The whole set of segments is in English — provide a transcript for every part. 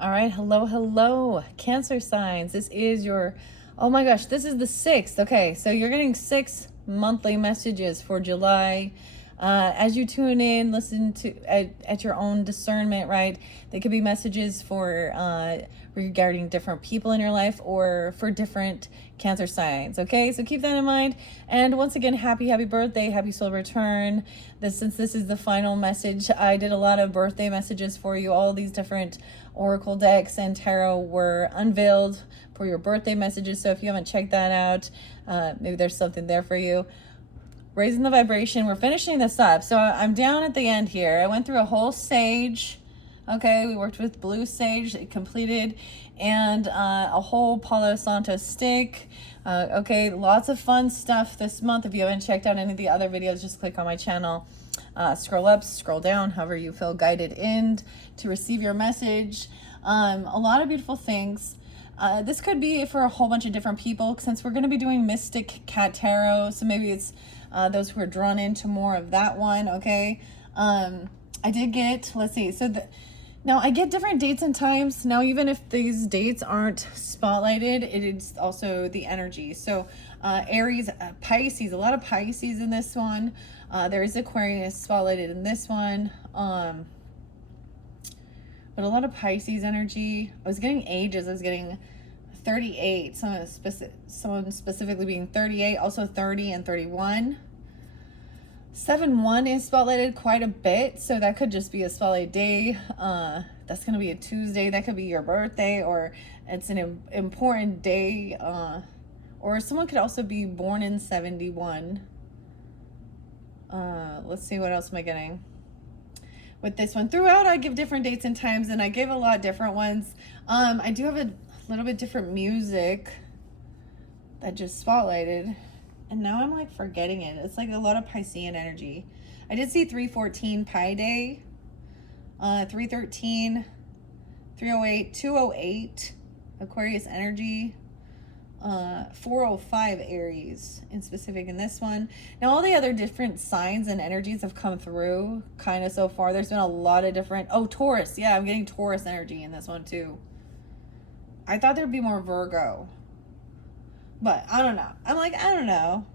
All right, hello, Cancer signs. This is your, oh my gosh, this is the 6th. Okay, so you're getting 6 monthly messages for July. As you tune in, listen to at your own discernment, right? They could be messages for regarding different people in your life or for different Cancer signs. Okay, so keep that in mind. And once again, happy birthday, happy soul return. Since this is the final message, I did a lot of birthday messages for you. All these different oracle decks and tarot were unveiled for your birthday messages. So if you haven't checked that out, maybe there's something there for you. Raising the vibration. We're finishing this up. So I'm down at the end here. I went through a whole sage. Okay, we worked with blue sage, it completed, and a whole Palo Santo stick. Okay, lots of fun stuff this month. If you haven't checked out any of the other videos, just click on my channel. Scroll up, scroll down, however you feel guided in to receive your message. A lot of beautiful things. This could be for a whole bunch of different people, since we're going to be doing Mystic Cat Tarot. So maybe it's those who are drawn into more of that one. Okay. I did get, let's see. So now I get different dates and times. Now, even if these dates aren't spotlighted, it is also the energy. So Aries, Pisces, a lot of Pisces in this one. There is Aquarius spotlighted in this one. But a lot of Pisces energy. I was getting ages. I was getting 38. Someone specifically being 38. Also 30 and 31. 7-1 is spotlighted quite a bit. So that could just be a spotlight day. That's going to be a Tuesday. That could be your birthday, or it's an important day. Or someone could also be born in 71. Let's see, what else am I getting with this one? Throughout, I give different dates and times, and I gave a lot different ones. I do have a little bit different music that just spotlighted, and now I'm like forgetting it. It's like a lot of Piscean energy. I did see 314 Pi Day, 313, 308, 208 Aquarius energy, 405 Aries in specific in this one. Now all the other different signs and energies have come through kind of so far. There's been a lot of different, Taurus. Yeah, I'm getting Taurus energy in this one too. I thought there'd be more Virgo, but I don't know. I'm like, I don't know.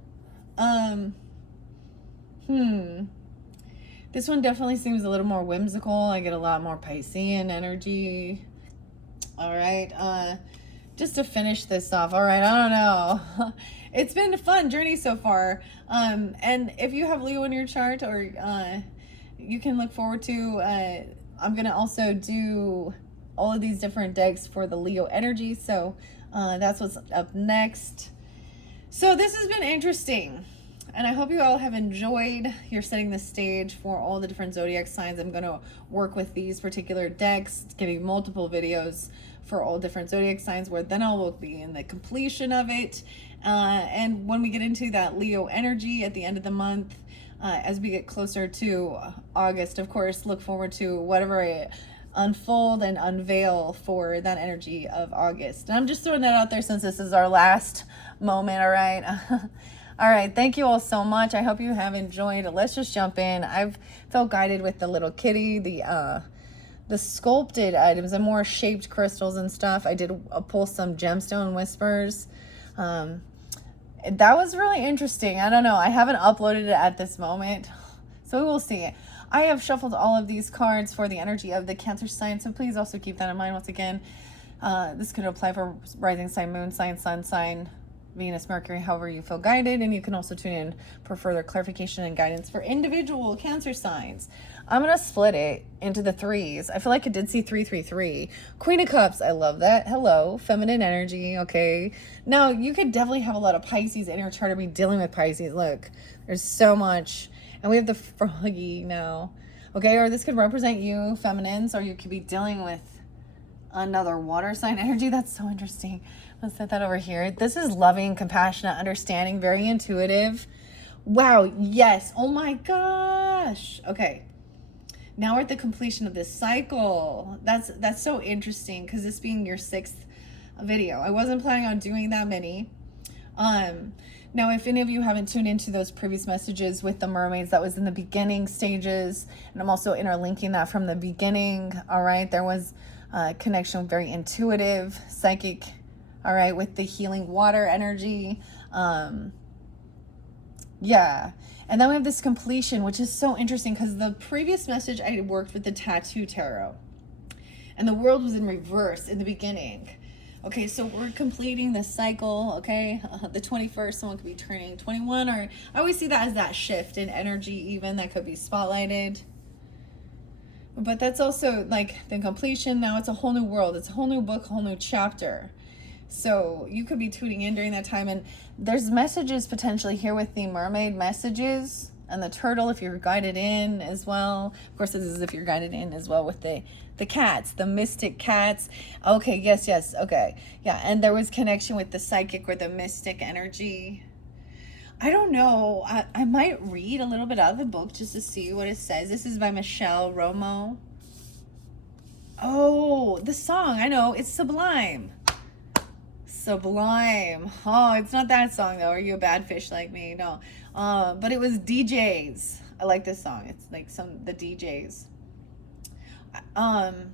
This one definitely seems a little more whimsical. I get a lot more Piscean energy. All right. Just to finish this off. All right. I don't know. It's been a fun journey so far. And if you have Leo in your chart, or you can look forward to, I'm going to also do all of these different decks for the Leo energy. So that's what's up next. So this has been interesting, and I hope you all have enjoyed. You're setting the stage for all the different zodiac signs. I'm going to work with these particular decks, giving multiple videos for all different zodiac signs, where then I will be in the completion of it. And when we get into that Leo energy at the end of the month, as we get closer to August, of course, look forward to whatever I unfold and unveil for that energy of August. And I'm just throwing that out there since this is our last moment. All right. All right. Thank you all so much. I hope you have enjoyed. Let's just jump in. I've felt guided with the little kitty, the sculpted items, and more shaped crystals and stuff. I did pull some gemstone whispers. That was really interesting. I don't know. I haven't uploaded it at this moment, so we will see. I have shuffled all of these cards for the energy of the Cancer sign, so please also keep that in mind. Once again, this could apply for rising sign, moon sign, sun sign, Venus, Mercury, however you feel guided. And you can also tune in for further clarification and guidance for individual Cancer signs. I'm going to split it into the threes. I feel like I did see 333. Queen of Cups, I love that. Hello, feminine energy, okay. Now, you could definitely have a lot of Pisces in your chart or be dealing with Pisces. Look, there's so much. And we have the froggy now. Okay, or this could represent you, feminines, or you could be dealing with another water sign energy. That's so interesting. Let's set that over here. This is loving, compassionate, understanding, very intuitive. Wow, yes. Oh my gosh. Okay. Now we're at the completion of this cycle. That's so interesting, because this being your 6th video. I wasn't planning on doing that many. Now, if any of you haven't tuned into those previous messages with the mermaids, that was in the beginning stages, and I'm also interlinking that from the beginning. All right, there was connection, very intuitive, psychic, all right, with the healing water energy. Yeah. And then we have this completion, which is so interesting because the previous message I worked with the tattoo tarot, and the world was in reverse in the beginning. Okay, so we're completing the cycle, okay? The 21st, someone could be turning 21, or I always see that as that shift in energy, even that could be spotlighted. But that's also like the completion. Now it's a whole new world, it's a whole new book, whole new chapter. So you could be tuning in during that time, and there's messages potentially here with the mermaid messages and the turtle if you're guided in as well. Of course, this is if you're guided in as well with the cats, the mystic cats. Okay, yes, okay. Yeah, and there was connection with the psychic or the mystic energy. I don't know. I might read a little bit out of the book just to see what it says. This is by Michelle Romo. Oh, the song. I know. It's Sublime. Sublime. Oh, it's not that song though. Are you a bad fish like me? No. But it was DJs. I like this song. It's like the DJs. And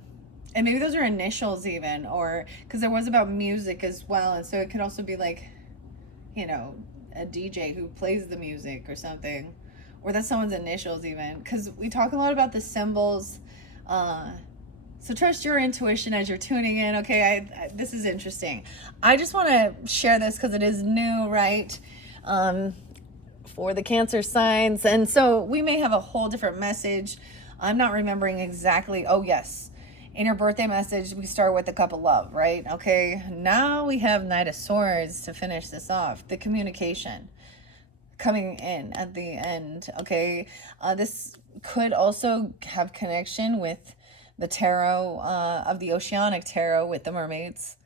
maybe those are initials even, or because there was about music as well, and so it could also be like, you know, a DJ who plays the music or something, or that's someone's initials even. Because we talk a lot about the symbols. So trust your intuition as you're tuning in. Okay, this is interesting. I just want to share this because it is new, right? For the Cancer signs. And so we may have a whole different message. I'm not remembering exactly. Oh, yes. In your birthday message, we start with the cup of love, right? Okay, now we have Knight of Swords to finish this off. The communication coming in at the end, okay? This could also have connection with the tarot of the Oceanic Tarot with the mermaids,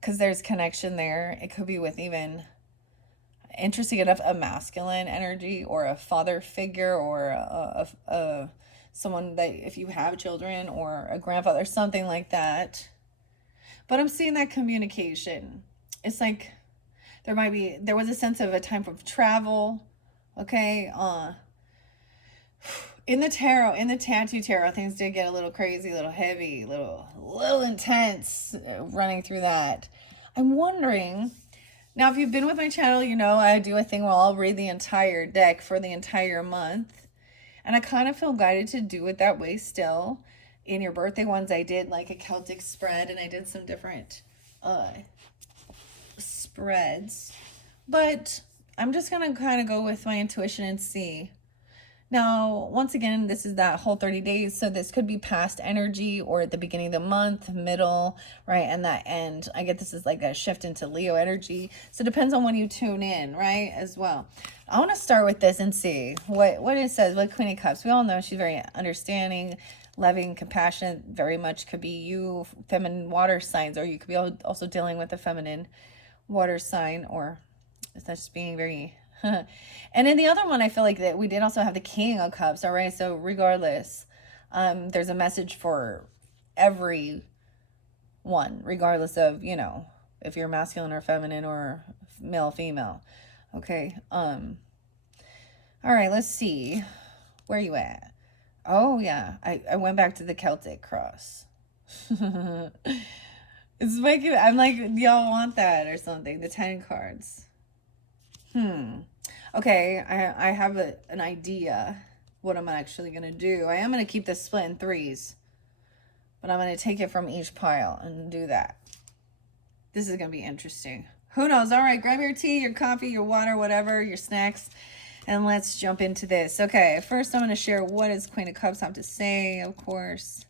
because there's connection there. It could be with even, interesting enough, a masculine energy or a father figure, or a someone that, if you have children, or a grandfather, something like that. But I'm seeing that communication. It's like there was a sense of a time of travel, okay? In the tarot, in the tattoo tarot, things did get a little crazy, a little heavy, a little intense running through that. I'm wondering, now if you've been with my channel, you know I do a thing where I'll read the entire deck for the entire month. And I kind of feel guided to do it that way still. In your birthday ones, I did like a Celtic spread, and I did some different spreads. But I'm just going to kind of go with my intuition and see. Now, once again, this is that whole 30 days. So this could be past energy, or at the beginning of the month, middle, right? And that end. I get this is like a shift into Leo energy. So it depends on when you tune in, right? As well. I want to start with this and see what it says. What Queen of Cups. We all know she's very understanding, loving, compassionate. Very much could be you, feminine water signs, or you could be also dealing with a feminine water sign, or that's just being very... And in the other one, I feel like that we did also have the King of Cups. All right, so regardless, there's a message for every one, regardless of, you know, if you're masculine or feminine or male, female. Okay. All right, let's see. Where are you at? Oh yeah, I went back to the Celtic cross. It's making, I'm like, y'all want that or something? The 10 cards. Okay, I have an idea what I'm actually going to do. I am going to keep this split in threes, but I'm going to take it from each pile and do that. This is going to be interesting. Who knows? All right, grab your tea, your coffee, your water, whatever, your snacks, and let's jump into this. Okay, first I'm going to share what does Queen of Cups have to say, of course.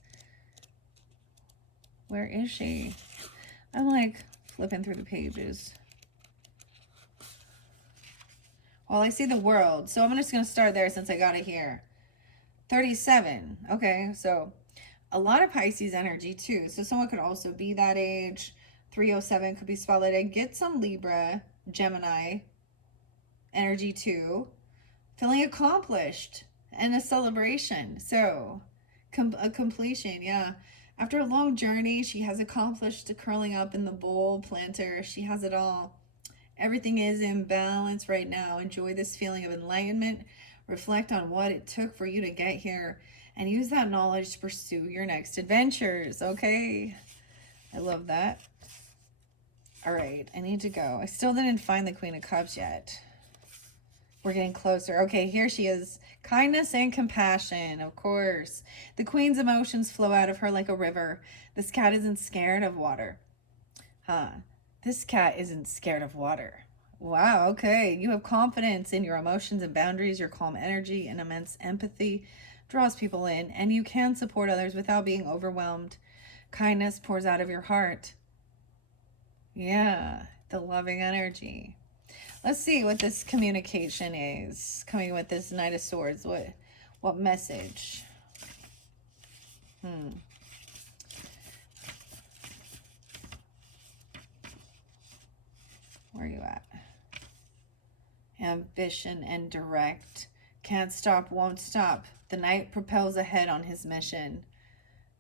Where is she? I'm like flipping through the pages. Well, I see the World, so I'm just going to start there since I got it here. 37. Okay, so a lot of Pisces energy too. So someone could also be that age. 307 could be spotlighted. Get some Libra, Gemini energy too. Feeling accomplished and a celebration. So a completion, yeah. After a long journey, she has accomplished curling up in the bowl planter. She has it all. Everything is in balance right now. Enjoy this feeling of enlightenment. Reflect on what it took for you to get here and use that knowledge to pursue your next adventures. Okay, I love that. All right, I need to go. I still didn't find the Queen of Cups yet. We're getting closer. Okay, here she is. Kindness and compassion, of course. The Queen's emotions flow out of her like a river. This cat isn't scared of water. Huh. This cat isn't scared of water. Wow, okay. You have confidence in your emotions and boundaries. Your calm energy and immense empathy draws people in, and you can support others without being overwhelmed. Kindness pours out of your heart. Yeah, the loving energy. Let's see what this communication is coming with this Knight of Swords. What message? Where are you at? Ambition and direct. Can't stop, won't stop. The knight propels ahead on his mission.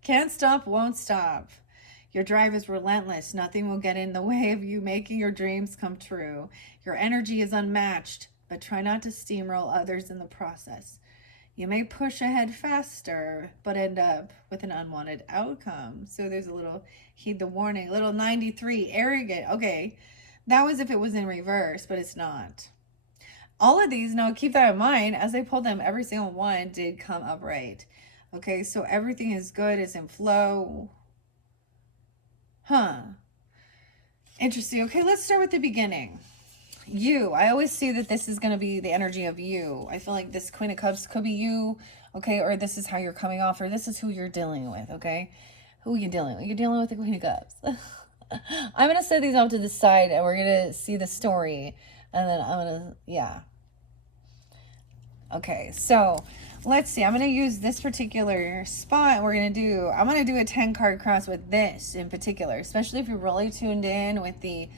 Can't stop, won't stop. Your drive is relentless. Nothing will get in the way of you making your dreams come true. Your energy is unmatched, but try not to steamroll others in the process. You may push ahead faster, but end up with an unwanted outcome. So there's a little, heed the warning, little 93, arrogant. Okay, that was if it was in reverse, but it's not. All of these, now keep that in mind, as I pulled them, every single one did come upright. Okay, so everything is good, it's in flow. Huh. Interesting. Okay, let's start with the beginning. You. I always see that this is going to be the energy of you. I feel like this Queen of Cups could be you, okay? Or this is how you're coming off, or this is who you're dealing with, okay? Who are you dealing with? You're dealing with the Queen of Cups. I'm going to set these off to the side, and we're going to see the story. And then I'm going to, yeah. Okay, so let's see. I'm going to use this particular spot. I'm going to do a 10 card cross with this in particular, especially if you're really tuned in with the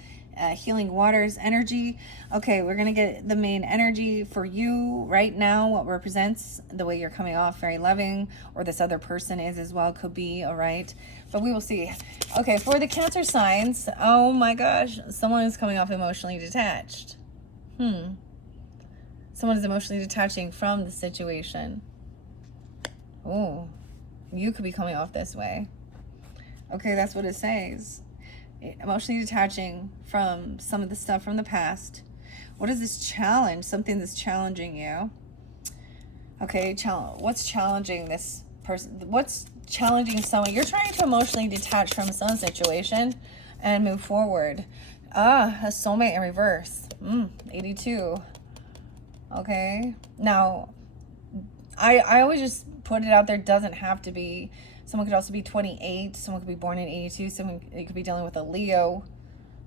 Healing Waters energy. Okay, we're going to get the main energy for you right now, what represents the way you're coming off, very loving, or this other person is as well, could be, all right? But we will see. Okay, for the Cancer signs, oh my gosh, someone is coming off emotionally detached. Someone is emotionally detaching from the situation. Oh, you could be coming off this way. Okay, that's what it says. Emotionally detaching from some of the stuff from the past. What is this challenge? Something that's challenging you. Okay, what's challenging this person? What's challenging someone? You're trying to emotionally detach from some situation and move forward. Ah, a soulmate in reverse. 82. Okay, now I always just put it out there, doesn't have to be. Someone could also be 28, someone could be born in 82, you could be dealing with a Leo.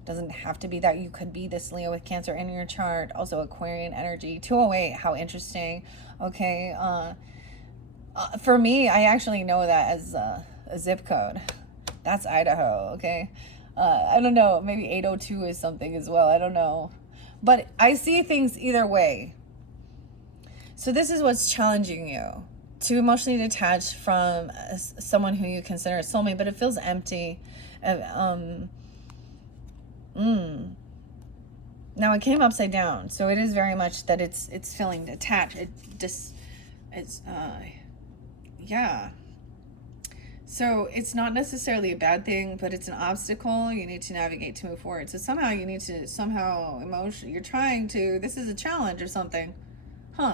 Doesn't have to be that. You could be this Leo with Cancer in your chart. Also Aquarian energy. 208, how interesting. Okay, for me, I actually know that as a zip code. That's Idaho, okay? I don't know, maybe 802 is something as well, I don't know. But I see things either way. So this is what's challenging you. To emotionally detach from someone who you consider a soulmate, but it feels empty. Now it came upside down, so it is very much that it's feeling detached. Yeah. So it's not necessarily a bad thing, but it's an obstacle you need to navigate to move forward. So somehow you need to you're trying to, this is a challenge or something.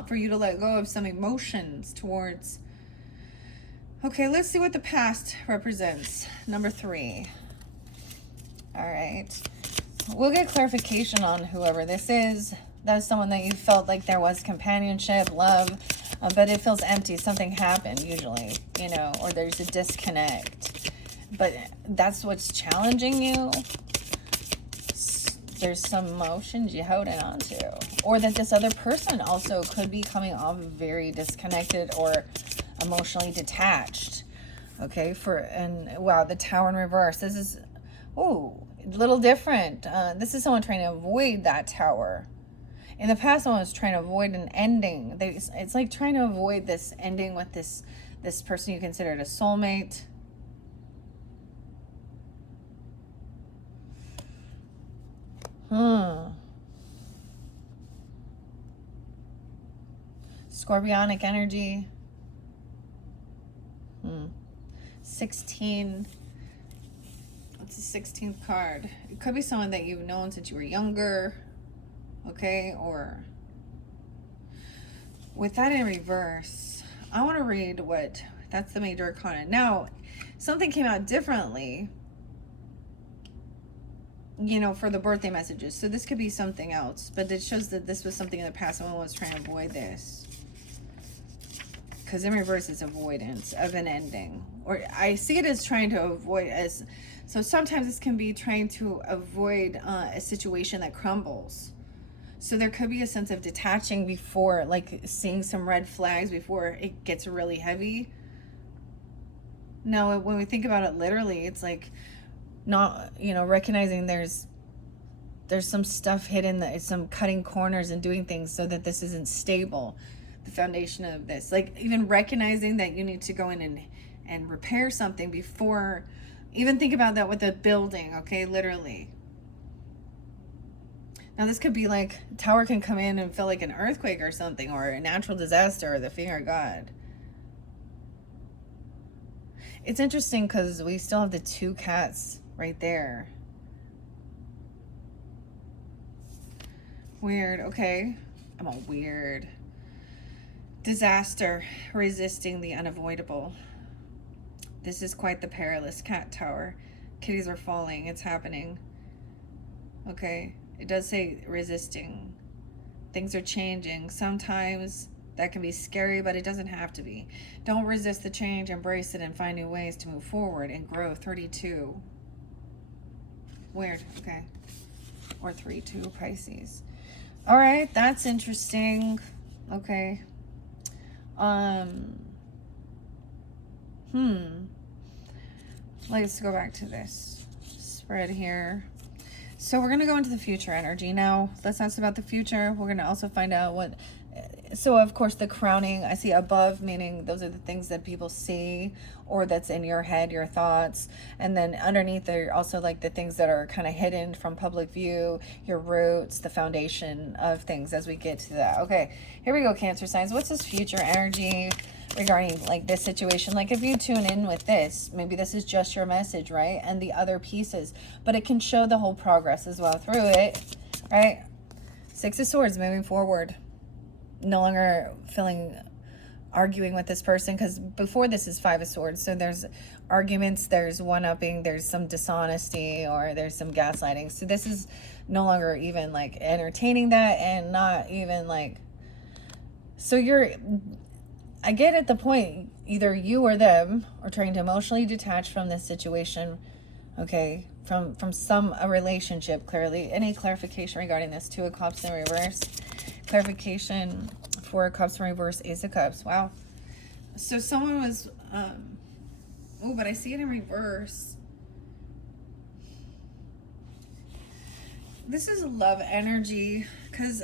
For you to let go of some emotions towards. Okay, let's see what the past represents. Number 3. All right. We'll get clarification on whoever this is. That's someone that you felt like there was companionship, love, but it feels empty. Something happened usually, or there's a disconnect. But that's what's challenging you. There's some emotions you're holding on to, or that this other person also could be coming off very disconnected or emotionally detached. Okay, wow, the Tower in reverse. This is a little different. This is someone trying to avoid that Tower. In the past, someone was trying to avoid an ending. It's like trying to avoid this ending with this person you considered a soulmate. Scorpionic energy. 16. What's the 16th card? It could be someone that you've known since you were younger. Okay, or with that in reverse, I want to read what, that's the major arcana. Now, something came out differently, you know, for the birthday messages. So this could be something else, but it shows that this was something in the past. Someone was trying to avoid this. Because in reverse is avoidance of an ending. Or I see it as trying to avoid, as, so sometimes this can be trying to avoid a situation that crumbles. So there could be a sense of detaching before, like seeing some red flags before it gets really heavy. Now, when we think about it literally, it's like not, you know, recognizing there's some stuff hidden, some cutting corners and doing things so that this isn't stable. The foundation of this, like even recognizing that you need to go in and repair something before, even think about that with a building, okay, literally. Now this could be like, tower can come in and feel like an earthquake or something, or a natural disaster, or the finger of God. It's interesting because we still have the 2 cats right there. Weird, okay. I'm all weird. Disaster, resisting the unavoidable. This is quite the perilous cat tower. Kitties are falling, it's happening. Okay, it does say resisting. Things are changing. Sometimes that can be scary, but it doesn't have to be. Don't resist the change, embrace it, and find new ways to move forward and grow. 32. Weird, okay. Or 3-2 Pisces. All right, that's interesting. Okay. Let's go back to this spread here. So we're going to go into the future energy now. Let's ask about the future. We're going to also find out what, so of course the crowning, I see above, meaning those are the things that people see or that's in your head, your thoughts. And then underneath there also like the things that are kind of hidden from public view, your roots, the foundation of things as we get to that. Okay, here we go, Cancer signs. What's this future energy regarding like this situation? Like if you tune in with this, maybe this is just your message, right? And the other pieces, but it can show the whole progress as well through it, right? 6 of Swords, moving forward. No longer arguing with this person, because before this is 5 of Swords. So there's arguments, there's one-upping, there's some dishonesty, or there's some gaslighting. So this is no longer even like entertaining that, and not even like, so I get at the point, either you or them are trying to emotionally detach from this situation, okay, from a relationship, clearly. Any clarification regarding this? 2 of Cups in reverse. Clarification, 4 of Cups in reverse, Ace of Cups. Wow. So someone was, oh, but I see it in reverse. This is love energy, because,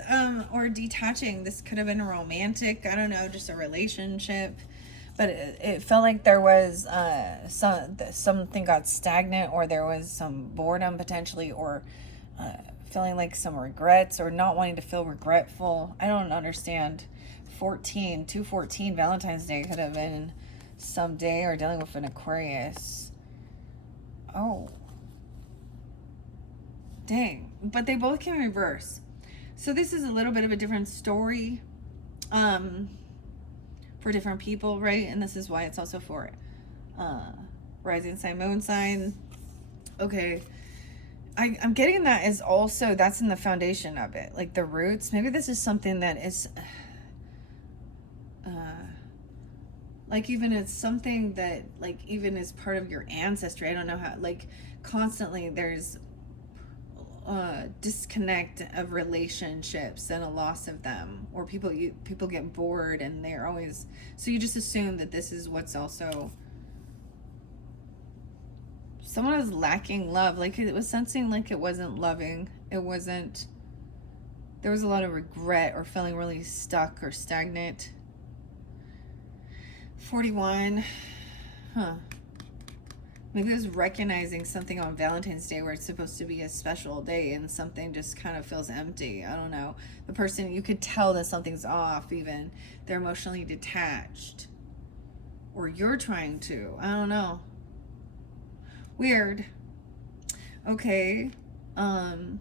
or detaching. This could have been a romantic, I don't know, just a relationship. But it felt like there was something got stagnant, or there was some boredom potentially, or feeling like some regrets, or not wanting to feel regretful. I don't understand. 2/14, Valentine's Day could have been someday, or dealing with an Aquarius. Oh. Dang. But they both can reverse. So this is a little bit of a different story for different people, right? And this is why it's also for rising sign, moon sign. Okay. I'm getting that is also, that's in the foundation of it, like the roots. Maybe this is something that is like, even it's something that like even is part of your ancestry. I don't know how, like constantly there's disconnect of relationships and a loss of them, or people get bored and they're always, so you just assume that this is what's also, someone is lacking love, like it was sensing like it wasn't loving, it wasn't, there was a lot of regret or feeling really stuck or stagnant. 41, maybe it was recognizing something on Valentine's Day where it's supposed to be a special day and something just kind of feels empty. I don't know. The person, you could tell that something's off even. They're emotionally detached. Or you're trying to. I don't know. Weird. Okay. Let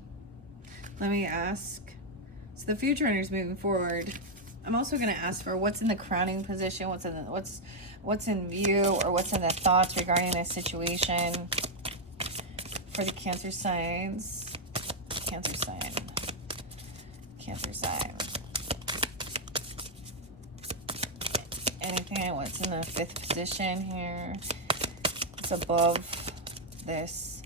me ask. So the future energy is moving forward. I'm also going to ask for what's in the crowning position, what's in view, or what's in the thoughts regarding this situation for the Cancer signs. Cancer sign. Cancer sign. Anything, what's in the 5th position here? It's above this.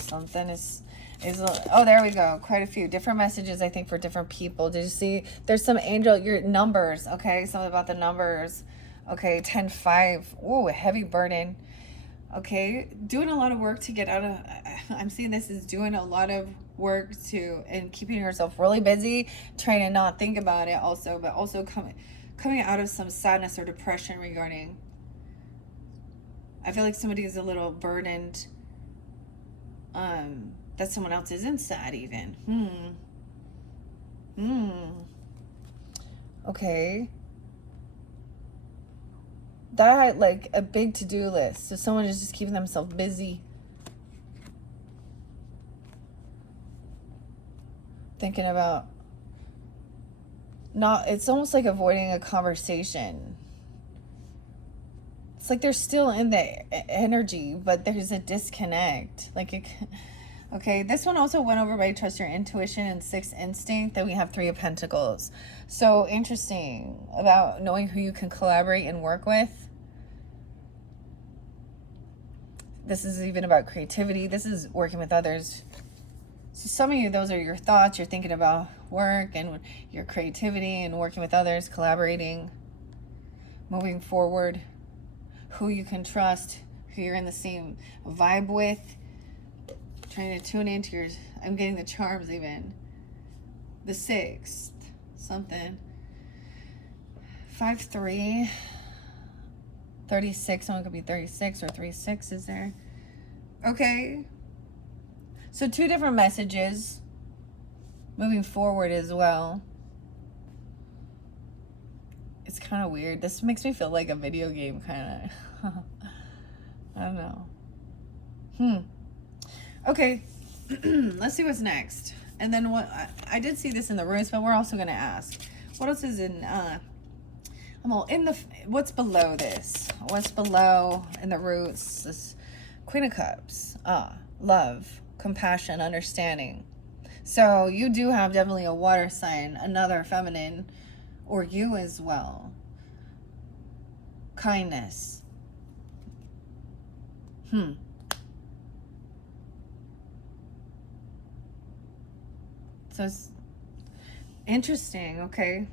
Something is oh, there we go. Quite a few different messages, I think, for different people. Did you see? There's some angel, your numbers, okay? Something about the numbers. Okay, 10-5. Ooh, a heavy burden. Okay, doing a lot of work to get out of, I'm seeing this as doing a lot of work and keeping yourself really busy, trying to not think about it also, but also coming out of some sadness or depression regarding, I feel like somebody is a little burdened, that someone else isn't sad even. Okay. That, like, a big to-do list. So someone is just keeping themselves busy. Thinking about it's almost like avoiding a conversation. It's like they're still in the energy, but there's a disconnect. Like, okay, this one also went over by trust your intuition and 6th instinct. Then we have 3 of Pentacles. So interesting about knowing who you can collaborate and work with. This is even about creativity. This is working with others. So some of you, those are your thoughts. You're thinking about work and your creativity and working with others, collaborating, moving forward, who you can trust, who you're in the same vibe with, trying to tune into your, I'm getting the charms even. The 6th, something. 5-3. 36, someone could be 36 or 36 is there. Okay. So 2 different messages moving forward as well. It's kind of weird. This makes me feel like a video game kind of. I don't know. Okay. Let's see what's next. And then what I did see this in the roots, but we're also going to ask what else is in what's below this? What's below in the roots? This Queen of Cups. Love, compassion, understanding. So you do have definitely a water sign, another feminine, or you as well. Kindness. So it's interesting, okay?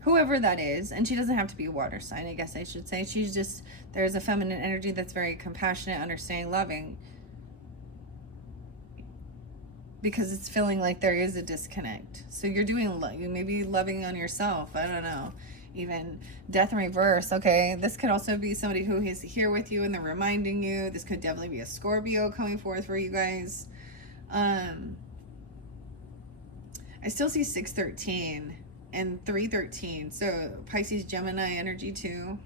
Whoever that is, and she doesn't have to be a water sign, I guess I should say. She's just, there's a feminine energy that's very compassionate, understanding, loving. Because it's feeling like there is a disconnect. So you're doing, you may be loving on yourself. I don't know. Even death in reverse. Okay, this could also be somebody who is here with you and they're reminding you. This could definitely be a Scorpio coming forth for you guys. I still see 6-13 and 3-13. So Pisces, Gemini energy too.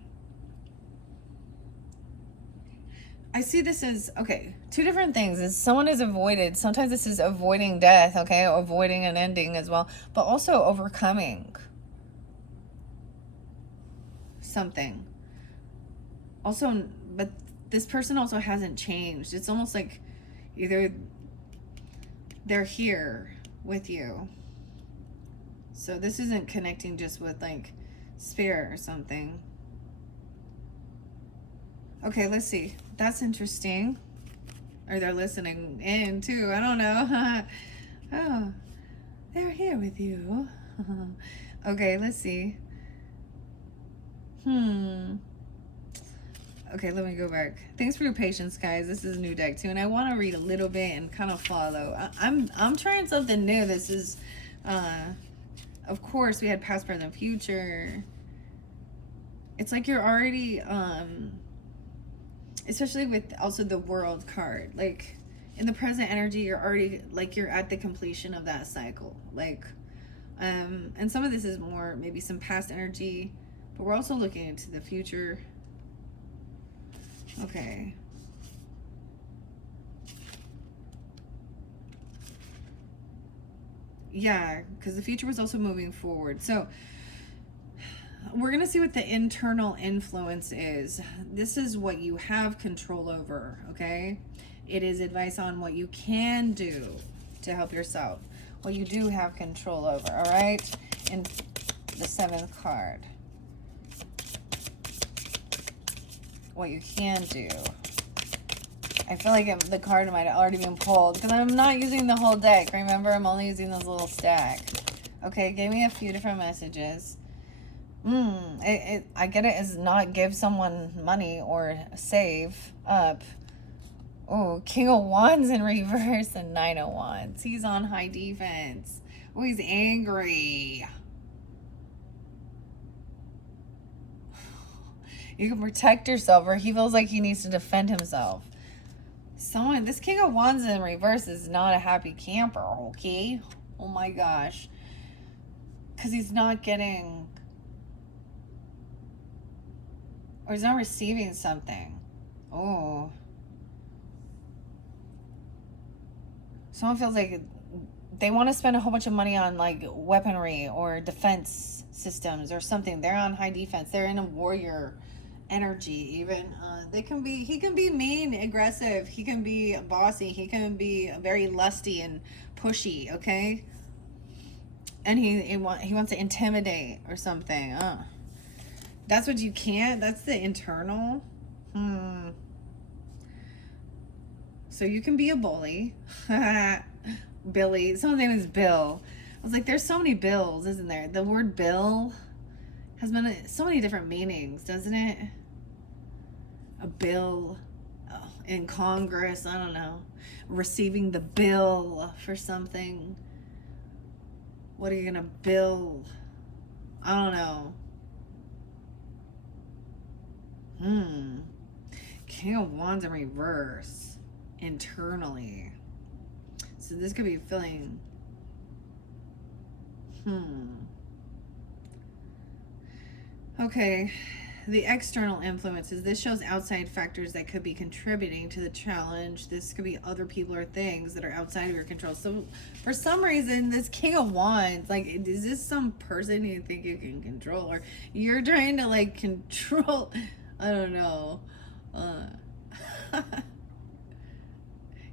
I see this as, okay, 2 different things. Is someone is avoided. Sometimes this is avoiding death, okay? Avoiding an ending as well. But also overcoming something. Also, but this person also hasn't changed. It's almost like either they're here with you. So this isn't connecting just with like spirit or something. Okay, let's see. That's interesting. Or they're listening in too. I don't know. Oh, they're here with you. Okay, let's see. Okay, let me go back. Thanks for your patience, guys. This is a new deck too, and I want to read a little bit and kind of follow. I'm trying something new. This is, of course, we had past, present, future. It's like you're already, especially with also the World card. Like in the present energy, you're already like you're at the completion of that cycle. Like, and some of this is more maybe some past energy, but we're also looking into the future. Okay. Yeah, because the future was also moving forward. So we're going to see what the internal influence is. This is what you have control over, okay? It is advice on what you can do to help yourself. What you do have control over, all right? And the 7th card. What you can do. I feel like the card might have already been pulled because I'm not using the whole deck. Remember, I'm only using this little stack. Okay, give me a few different messages. I get it as not give someone money or save up. Oh, King of Wands in reverse and 9 of Wands. He's on high defense. Oh, he's angry. You can protect yourself, or he feels like he needs to defend himself. This King of Wands in reverse is not a happy camper, okay? Oh my gosh. Because he's not getting, or he's not receiving something. Oh. Someone feels like they want to spend a whole bunch of money on like weaponry or defense systems or something. They're on high defense. They're in a warrior energy even. He can be mean, aggressive. He can be bossy. He can be very lusty and pushy, okay? And he wants to intimidate or something. That's what you can't. That's the internal. So you can be a bully. Billy. Someone's name is Bill. I was like, there's so many Bills, isn't there? The word Bill has been so many different meanings, doesn't it? A bill in Congress, I don't know. Receiving the bill for something. What are you gonna bill? I don't know. King of Wands in reverse. Internally. So this could be feeling. Okay. The external influences. This shows outside factors that could be contributing to the challenge. This could be other people or things that are outside of your control. So for some reason, this King of Wands, like, is this some person you think you can control? Or you're trying to, like, control, I don't know,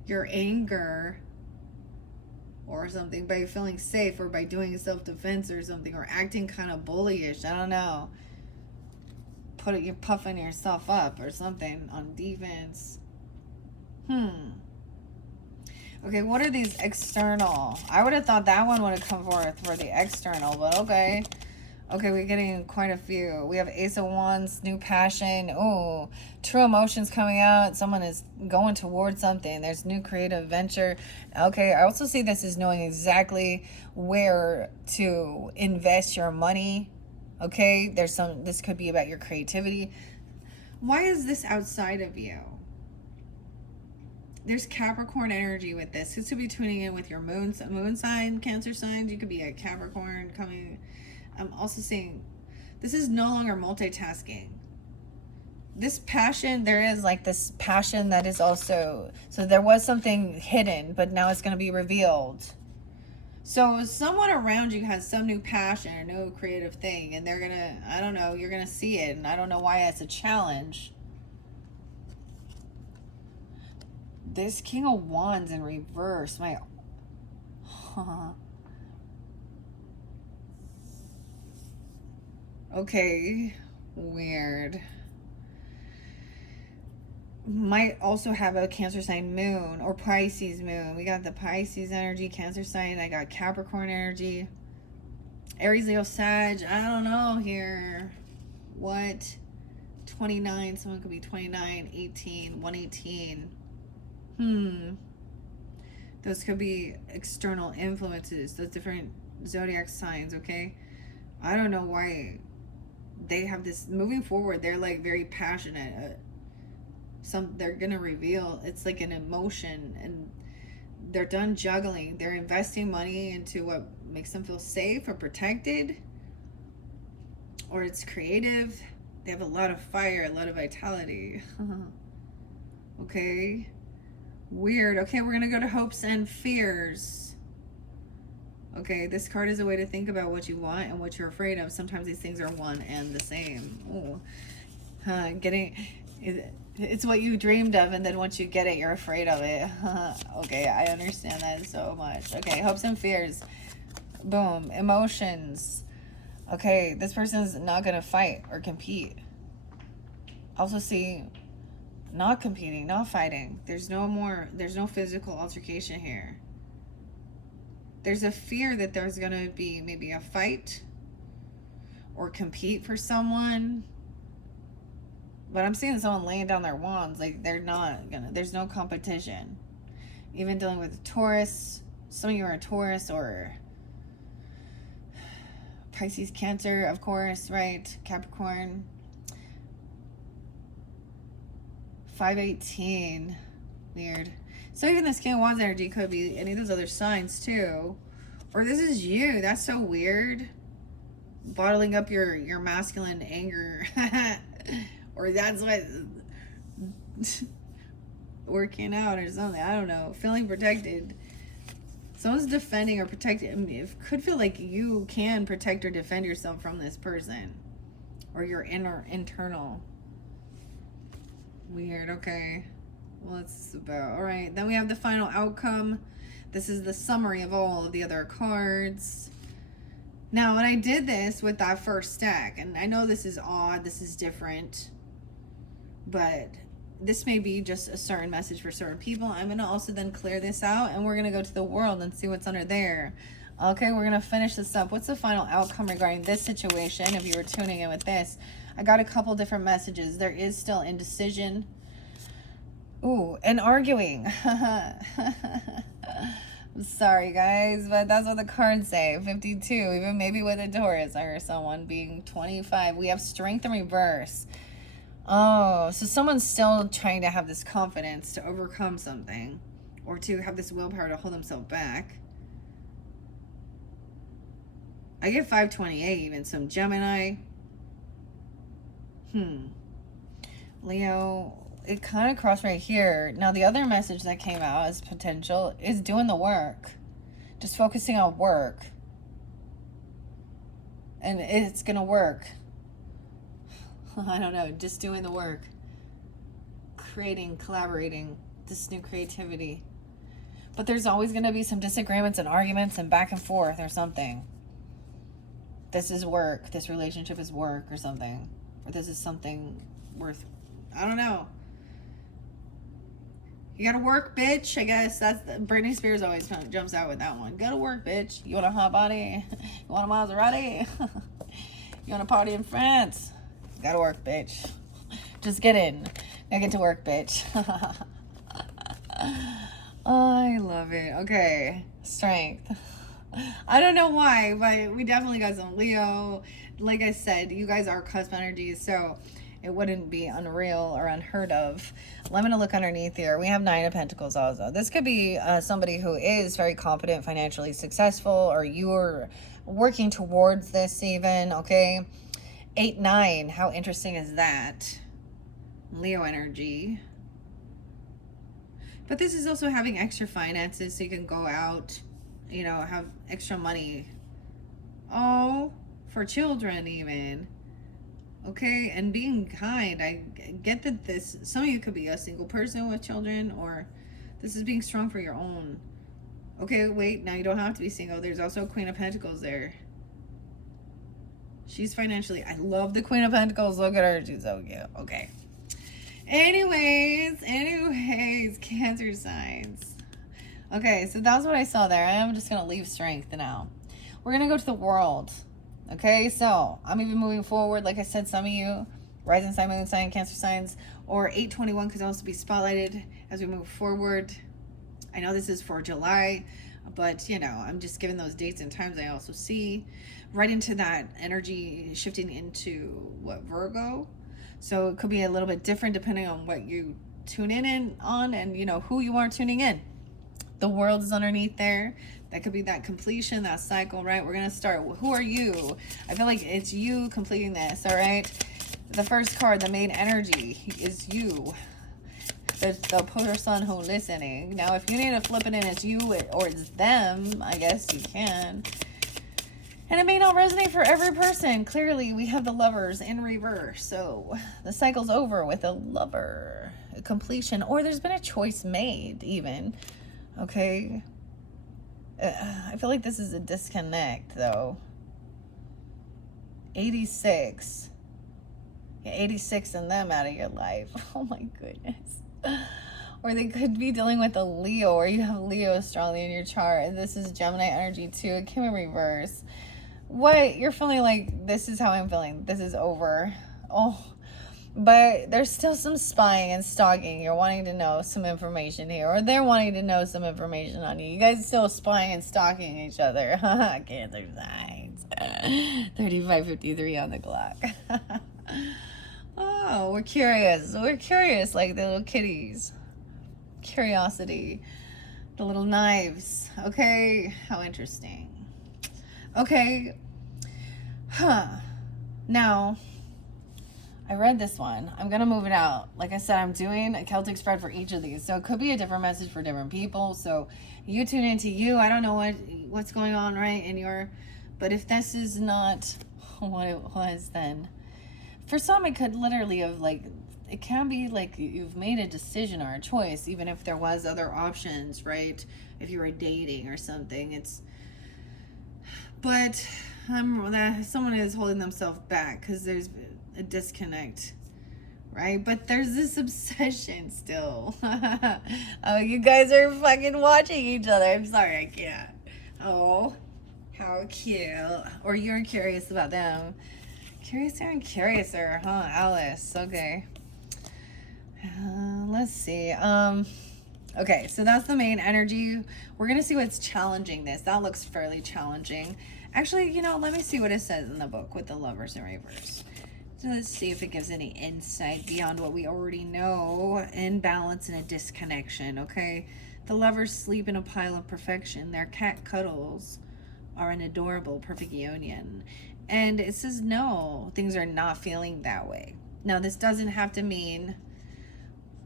your anger or something by feeling safe or by doing self-defense or something or acting kind of bullyish. I don't know. You're puffing yourself up or something on defense. Okay, what are these external? I would have thought that one would have come forth for the external, but okay. Okay, we're getting quite a few. We have Ace of Wands, new passion. Oh, true emotions coming out. Someone is going towards something. There's new creative venture. Okay, I also see this as knowing exactly where to invest your money. Okay, this could be about your creativity. Why is this outside of you? There's Capricorn energy with this. This could be tuning in with your moon sign, Cancer signs. You could be a Capricorn coming. I'm also seeing this is no longer multitasking. This passion, there is like this passion that is also, so there was something hidden, but now it's going to be revealed. So someone around you has some new passion or new creative thing, and they're gonna, I don't know, you're gonna see it, and I don't know why it's a challenge. This King of Wands in reverse, okay, weird. Might also have a Cancer sign moon or Pisces moon. We got the Pisces energy, Cancer sign. I got Capricorn energy. Aries, Leo, Sag. I don't know here. What? 29. Someone could be 29, 18, 118. Those could be external influences. Those different zodiac signs, okay? I don't know why they have this. Moving forward, they're like very passionate. They're gonna reveal it's like an emotion, and they're done juggling. They're investing money into what makes them feel safe or protected, or it's creative. They have a lot of fire, a lot of vitality. Okay. Weird. Okay, we're going to go to hopes and fears. Okay, this card is a way to think about what you want and what you're afraid of. Sometimes these things are one and the same. Ooh. It's what you dreamed of, and then once you get it, you're afraid of it. Okay, I understand that so much. Okay, hopes and fears. Boom. Emotions. Okay, this person is not going to fight or compete. Also see, not competing, not fighting. There's no physical altercation here. There's a fear that there's going to be maybe a fight or compete for someone. But I'm seeing someone laying down their wands. Like, they're not gonna, there's no competition. Even dealing with Taurus. Some of you are a Taurus or Pisces, Cancer, of course, right? Capricorn. 518. Weird. So even this King of Wands energy could be any of those other signs too. Or this is you. That's so weird. Bottling up your masculine anger. Or that's what working out or something. I don't know. Feeling protected. Someone's defending or protecting. I mean, it could feel like you can protect or defend yourself from this person. Or your internal. Weird. Okay. Well, it's about. Alright. Then we have the final outcome. This is the summary of all of the other cards. Now, when I did this with that first stack, and I know this is odd, this is different, but this may be just a certain message for certain people. I'm going to also then clear this out, and we're going to go to the world and see what's under there. Okay, we're going to finish this up. What's the final outcome regarding this situation? If you were tuning in with this, I got a couple different messages. There is still indecision. Ooh, and arguing. I'm sorry, guys, but that's what the cards say. 52, even maybe with a Taurus or someone being 25. We have strength in reverse. Oh, so someone's still trying to have this confidence to overcome something or to have this willpower to hold themselves back. I get 528 even, some Gemini. Leo, it kind of crossed right here. Now, the other message that came out as potential is doing the work. Just focusing on work. And it's going to work. I don't know, just doing the work. Creating, collaborating, this new creativity. But there's always going to be some disagreements and arguments and back and forth or something. This is work. This relationship is work or something. Or this is something worth, I don't know. You gotta work, bitch. I guess that's Britney Spears always jumps out with that one. Gotta work, bitch. You want a hot body? You want a Maserati? You want to party in France? Gotta work, bitch. Just get in. Gotta get to work, bitch. I love it. Okay, strength. I don't know why, but we definitely got some Leo. Like I said, you guys are cusp energies, so it wouldn't be unreal or unheard of. I'm going to look underneath here. We have 9 of Pentacles also. This could be somebody who is very confident, financially successful, or you're working towards this even, okay? 8, 9. How interesting is that? Leo energy. But this is also having extra finances so you can go out, you know, have extra money. Oh, for children even. Okay, and being kind. I get that this, some of you could be a single person with children, or this is being strong for your own. Okay, wait, now you don't have to be single. There's also a Queen of Pentacles there. She's financially, I love the Queen of Pentacles. Look at her, she's so cute. Okay. Anyways, Cancer signs. Okay, so that's what I saw there. I am just going to leave strength now. We're going to go to the world. Okay, so I'm even moving forward. Like I said, some of you, rising sign, moon sign, Cancer signs, or 8/21 could also be spotlighted as we move forward. I know this is for July, but you know, I'm just giving those dates and times I also see. Right into that energy shifting into what, Virgo? So it could be a little bit different depending on what you tune in on and you know who you are tuning in. The world is underneath there. That could be that completion, that cycle, right? We're going to start. Who are you? I feel like it's you completing this, all right? The first card, the main energy, is you. the person who's listening. Now, if you need to flip it in, it's you or it's them, I guess you can. And it may not resonate for every person. Clearly, we have the Lovers in reverse. So the cycle's over with a lover, a completion, or there's been a choice made even. Okay. I feel like this is a disconnect though. 86. 86 and them out of your life. Oh my goodness. Or they could be dealing with a Leo, or you have Leo strongly in your chart. And this is Gemini energy too. It came in reverse. What you're feeling like, this is how I'm feeling. This is over. Oh, but there's still some spying and stalking. You're wanting to know some information here, or they're wanting to know some information on you. You guys still spying and stalking each other. Cancer signs. 35:53 on the clock. Oh, we're curious. We're curious like the little kitties. Curiosity. The little knives. Okay, how interesting. Okay. Now, I read this one. I'm going to move it out. Like I said, I'm doing a Celtic spread for each of these. So it could be a different message for different people. So you tune into you. I don't know what's going on, right, in your... But if this is not what it was, then... For some, it could literally have, like... It can be like you've made a decision or a choice, even if there was other options, right? If you were dating or something, it's... But someone is holding themselves back because there's a disconnect, right? But there's this obsession still. Oh, you guys are fucking watching each other. I'm sorry, I can't. Oh, how cute. Or you're curious about them. Curiouser and curiouser, huh, Alice? Okay. Let's see. Okay, so that's the main energy. We're going to see what's challenging this. That looks fairly challenging. Actually, you know, let me see what it says in the book with the Lovers in reverse. So let's see if it gives any insight beyond what we already know. Imbalance and a disconnection, okay? The lovers sleep in a pile of perfection. Their cat cuddles are an adorable, perfect union. And it says, no, things are not feeling that way. Now, this doesn't have to mean...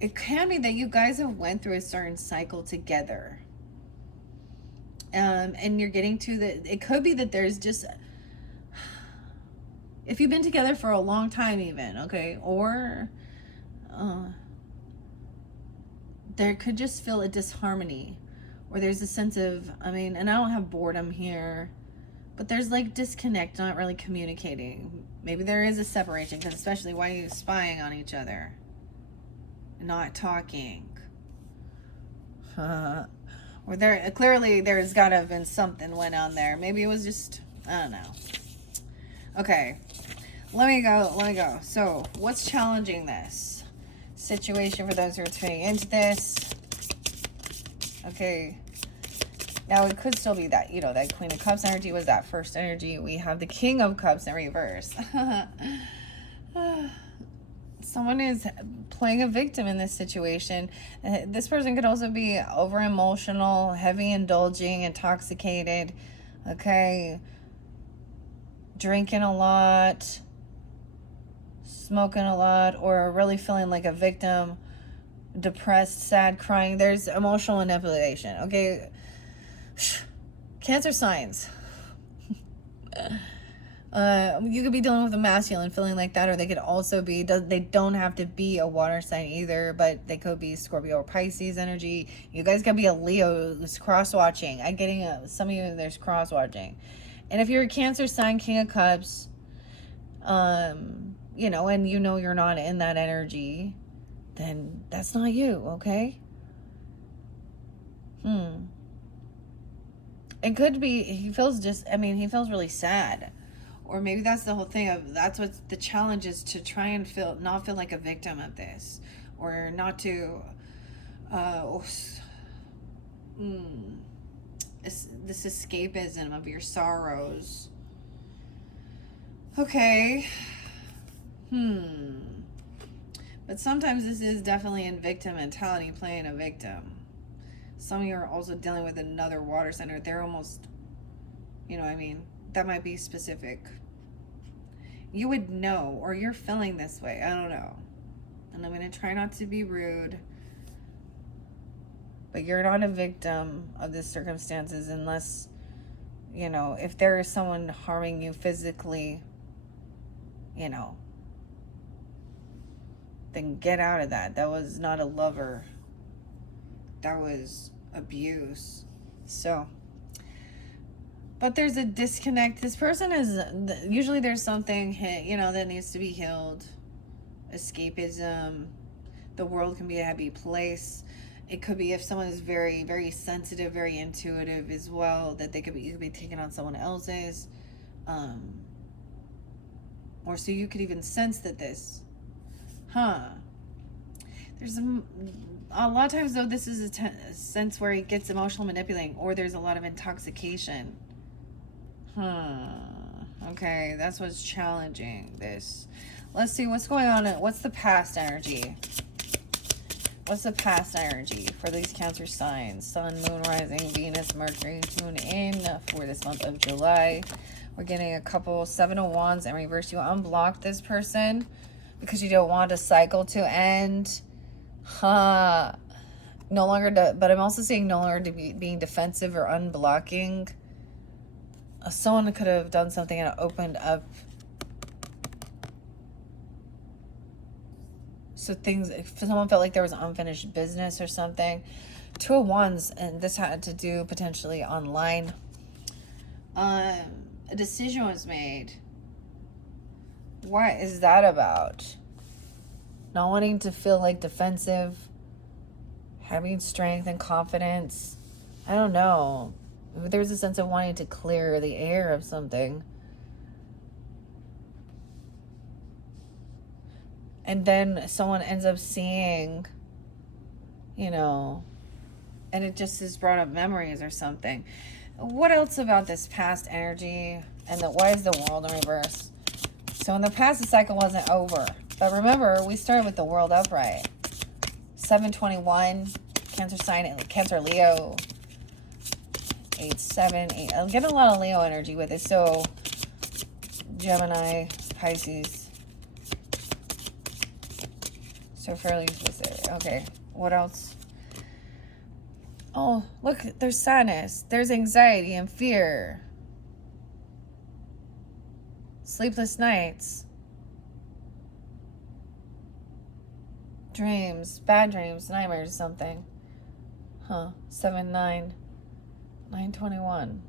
It can be that you guys have went through a certain cycle together. And you're getting to the... It could be that there's just... If you've been together for a long time even, okay? Or... there could just feel a disharmony. Or there's a sense of... I mean, and I don't have boredom here. But there's like disconnect, not really communicating. Maybe there is a separation. Because especially, why are you spying on each other? Not talking. Or there clearly there's gotta have been something went on there. Maybe it was just, I don't know. Okay, let me go. So what's challenging this situation for those who are tuning into this? Okay, now it could still be that, you know, that Queen of Cups energy was that first energy. We have the King of Cups in reverse. Someone is playing a victim in this situation. This person could also be over emotional, heavy indulging, intoxicated, okay, drinking a lot, smoking a lot, or really feeling like a victim, depressed, sad, crying. There's emotional manipulation, okay? Cancer signs. You could be dealing with a masculine feeling like that, or they could also be, they don't have to be a water sign either, but they could be Scorpio or Pisces energy. You guys could be a Leo who's cross-watching. I'm getting some of you, there's cross-watching. And if you're a Cancer sign, King of Cups, you know, and you know you're not in that energy, then that's not you, okay? It could be, he feels just, I mean, he feels really sad. Or maybe that's the whole thing of, that's what the challenge is, to try and not feel like a victim of this. Or not to, this escapism of your sorrows. Okay. But sometimes this is definitely in victim mentality, playing a victim. Some of you are also dealing with another water center. They're almost, you know what I mean? That might be specific. You would know, or you're feeling this way. I don't know. And I'm going to try not to be rude. But you're not a victim of the circumstances unless, if there is someone harming you physically, you know, then get out of that. That was not a lover. That was abuse. So, but there's a disconnect. This person is, usually there's something, that needs to be healed. Escapism. The world can be a happy place. It could be if someone is very, very sensitive, very intuitive as well, that you could be taking on someone else's. Or so you could even sense that there's a lot of times, though, this is a sense where it gets emotional manipulating, or there's a lot of intoxication. Okay, that's what's challenging this. Let's see what's going on. What's the past energy? What's the past energy for these Cancer signs? Sun, Moon, Rising, Venus, Mercury. Tune in for this month of July. We're getting a couple 7 of Wands in reverse. You unblock this person because you don't want a cycle to end. No longer, but I'm also seeing no longer being defensive or unblocking. Someone could have done something and opened up. So if someone felt like there was unfinished business or something. 2 of Wands, and this had to do potentially online. A decision was made. What is that about? Not wanting to feel like defensive, having strength and confidence. I don't know. There's a sense of wanting to clear the air of something. And then someone ends up seeing, and it just has brought up memories or something. What else about this past energy? And why is the world in reverse? So in the past, the cycle wasn't over. But remember, we started with the world upright. 721, Cancer sign, Cancer, Leo. 8-7-8. I'm getting a lot of Leo energy with it. So Gemini, Pisces. So fairly specific. Okay, what else? Oh, look, there's sadness. There's anxiety and fear. Sleepless nights. Dreams, bad dreams, nightmares, something. 7-9. 9-21.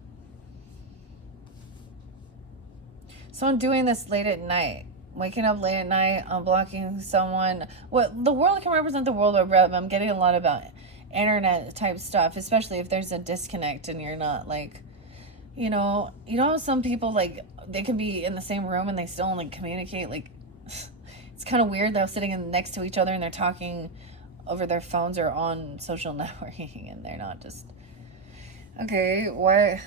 So I'm doing this late at night. Waking up late at night, unblocking someone. The world can represent the world of Rev. I'm getting a lot about internet type stuff, especially if there's a disconnect and you're not like, some people, like, they can be in the same room and they still only communicate. Like, it's kind of weird though, sitting next to each other and they're talking over their phones or on social networking and they're not just, okay, what?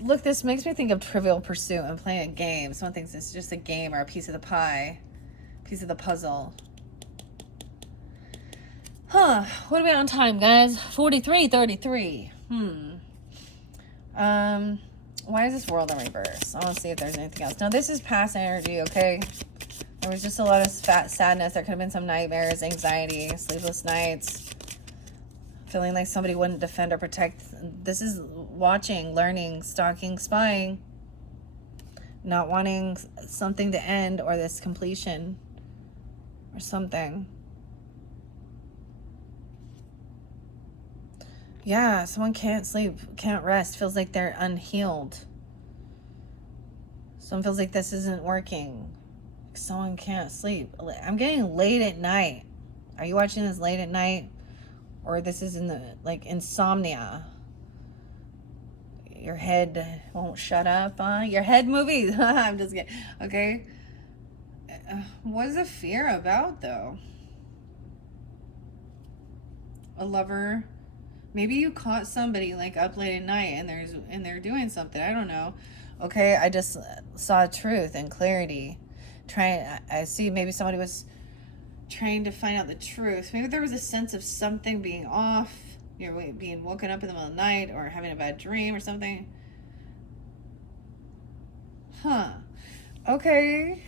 Look, this makes me think of Trivial Pursuit. I'm playing a game. Someone thinks it's just a game or a piece of the pie, piece of the puzzle. What are we on time, guys? 43:33. Why is this world in reverse? I want to see if there's anything else. Now, this is past energy, okay? There was just a lot of sadness. There could have been some nightmares, anxiety, sleepless nights. Feeling like somebody wouldn't defend or protect. This is watching, learning, stalking, spying. Not wanting something to end or this completion or something. Yeah, someone can't sleep, can't rest, feels like they're unhealed. Someone feels like this isn't working. Someone can't sleep. I'm getting late at night. Are you watching this late at night? Or this is in the, like, insomnia. Your head won't shut up, Your head movies. I'm just kidding. Okay. What is the fear about, though? A lover. Maybe you caught somebody, like, up late at night and they're doing something. I don't know. Okay, I just saw truth and clarity. I see maybe somebody was trying to find out the truth. Maybe there was a sense of something being off. You're being woken up in the middle of the night or having a bad dream or something. Okay.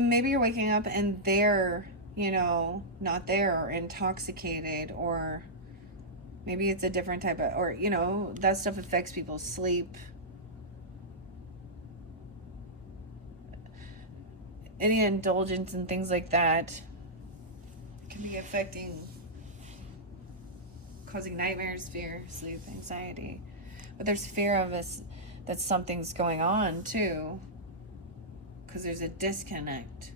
And maybe you're waking up and they're, not there, or intoxicated, or maybe it's a different type of, or, that stuff affects people's sleep. Any indulgence and things like that can be causing nightmares, fear, sleep, anxiety. But there's fear of us that something's going on too, because there's a disconnect.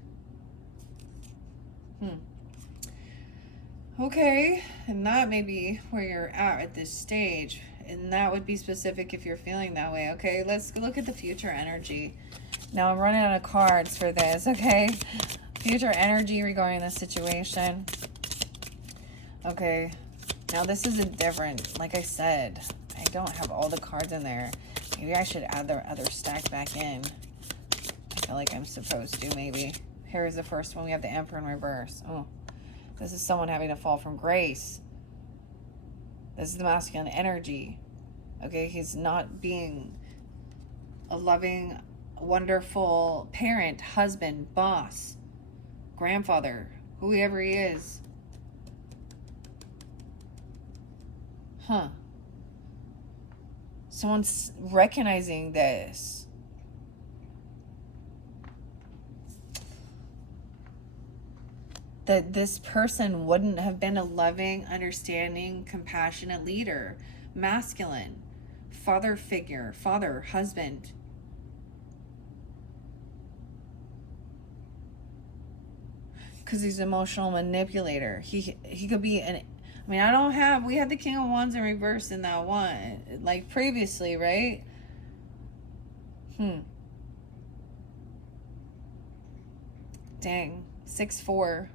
Okay, and that may be where you're at this stage, and that would be specific if you're feeling that way. Okay, let's look at the future energy. Now I'm running out of cards for this. Okay, future energy regarding this situation. Okay, now this is a different, like I said, I don't have all the cards in there. Maybe I should add the other stack back in. I feel like I'm supposed to, maybe. Here's the first one. We have the Emperor in reverse. Oh, this is someone having to fall from grace. This is the masculine energy. Okay, he's not being a loving, wonderful parent, husband, boss, grandfather, whoever he is. Someone's recognizing this. That this person wouldn't have been a loving, understanding, compassionate leader, masculine, father figure, father, husband. Because he's an emotional manipulator. He could be we had the King of Wands in reverse in that one, like previously, right? Dang, 6'4".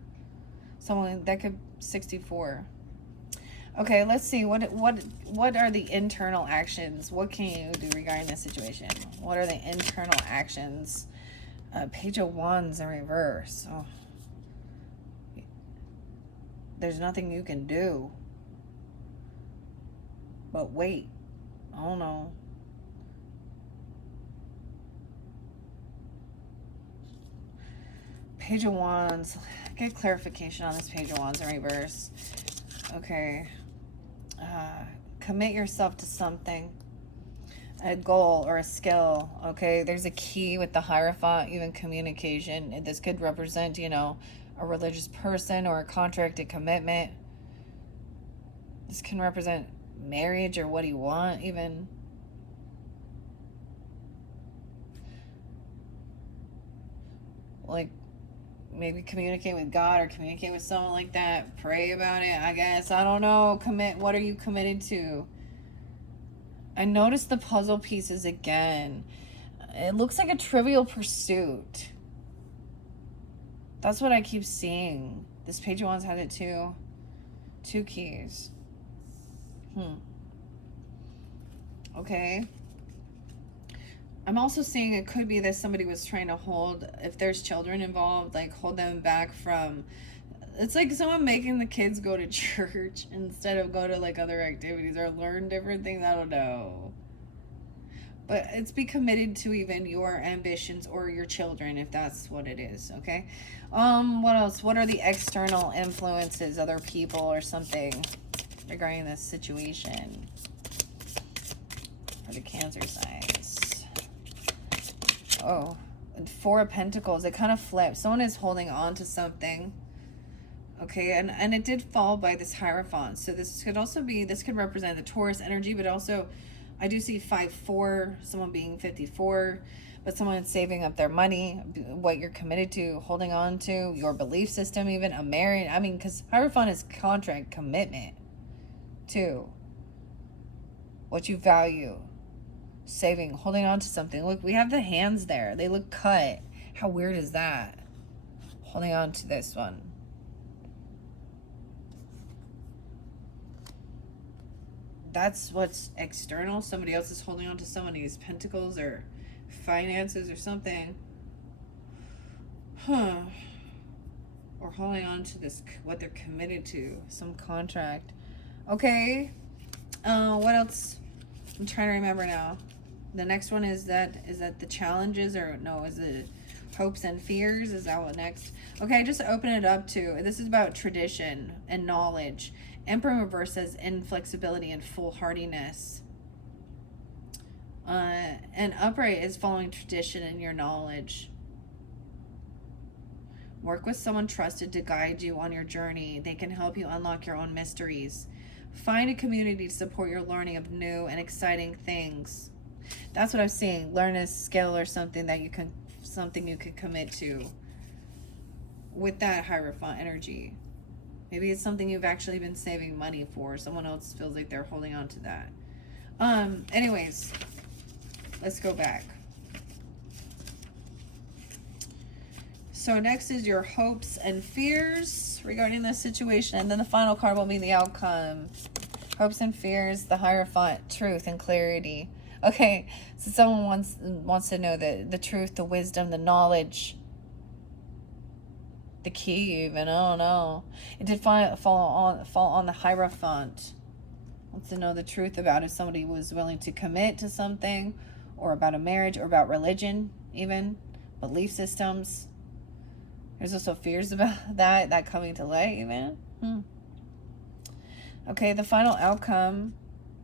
Someone that could 64. Okay, let's see. What are the internal actions? What can you do regarding this situation? What are the internal actions? Page of Wands in reverse. Oh. There's nothing you can do. But wait. Oh no. Page of Wands. Get clarification on this Page of Wands in reverse. Okay. Commit yourself to something. A goal or a skill. Okay. There's a key with the Hierophant, even communication. This could represent, a religious person or a contracted commitment. This can represent marriage or what you want, even. Like, maybe communicate with God or communicate with someone like that. Pray about it, I guess. I don't know. What are you committed to? I noticed the puzzle pieces again. It looks like a Trivial Pursuit. That's what I keep seeing. This Page of Wands has it too. 2 keys. Okay. I'm also seeing it could be that somebody was trying to hold, if there's children involved, like hold them back from, it's like someone making the kids go to church instead of go to like other activities or learn different things. I don't know. But it's be committed to even your ambitions or your children, if that's what it is, okay? What else? What are the external influences, other people or something regarding this situation for the Cancer signs? Oh, 4 of Pentacles. It kind of flips. Someone is holding on to something. Okay, and it did fall by this Hierophant. So this could represent the Taurus energy, but also I do see 5-4, someone being 54, but someone saving up their money, what you're committed to, holding on to, your belief system, even a marriage. I mean, because Hierophant is contract, commitment, too. What you value, saving, holding on to something. Look, we have the hands there. They look cut. How weird is that? Holding on to this one. That's what's external. Somebody else is holding on to somebody's pentacles or finances or something. Or holding on to this, what they're committed to, some contract. Okay. What else? I'm trying to remember now. The next one is that the challenges, or no, is it Hopes and fears. Is that what next? Okay, just open it up to. This is about tradition and knowledge. Emperor in reverse says inflexibility and foolhardiness. And upright is following tradition and your knowledge. Work with someone trusted to guide you on your journey. They can help you unlock your own mysteries. Find a community to support your learning of new and exciting things. That's what I'm seeing. Learn a skill or something that you can commit to with that Hierophant energy. Maybe it's something you've actually been saving money for. Someone else feels like they're holding on to that. Anyways, let's go back. So next is your hopes and fears regarding this situation. And then the final card will be the outcome. Hopes and fears, the Hierophant, truth and clarity. Okay, so someone wants to know the truth, the wisdom, the knowledge, the key even. I don't know. It did fall on the Hierophant. Wants to know the truth about if somebody was willing to commit to something, or about a marriage, or about religion, even belief systems. There's also fears about that coming to light, even. Okay, the final outcome.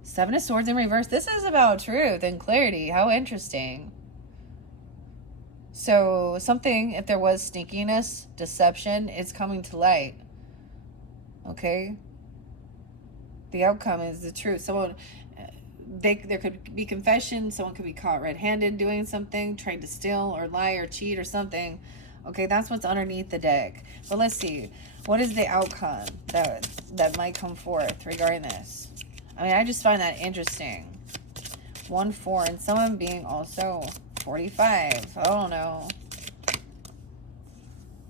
7 of Swords in reverse. This is about truth and clarity. How interesting. So something, if there was sneakiness, deception, it's coming to light. Okay? The outcome is the truth. Someone, there could be confession. Someone could be caught red-handed doing something, trying to steal or lie or cheat or something. Okay, that's what's underneath the deck. But let's see. What is the outcome that might come forth regarding this? I mean, I just find that interesting. 1, 4, and someone being also 45. Oh, no.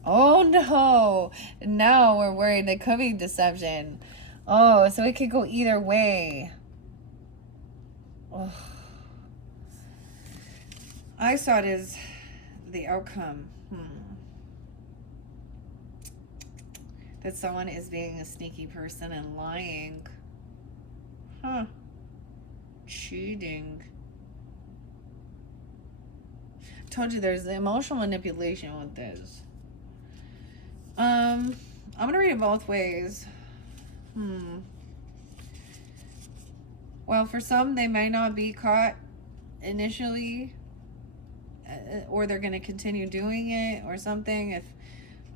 Oh, no. Now we're worried. There could be deception. Oh, so it could go either way. Oh. I saw it as the outcome. That someone is being a sneaky person and lying. Cheating. Told you there's emotional manipulation with this. I'm gonna read it both ways. Well, for some, they may not be caught initially, or they're gonna continue doing it or something.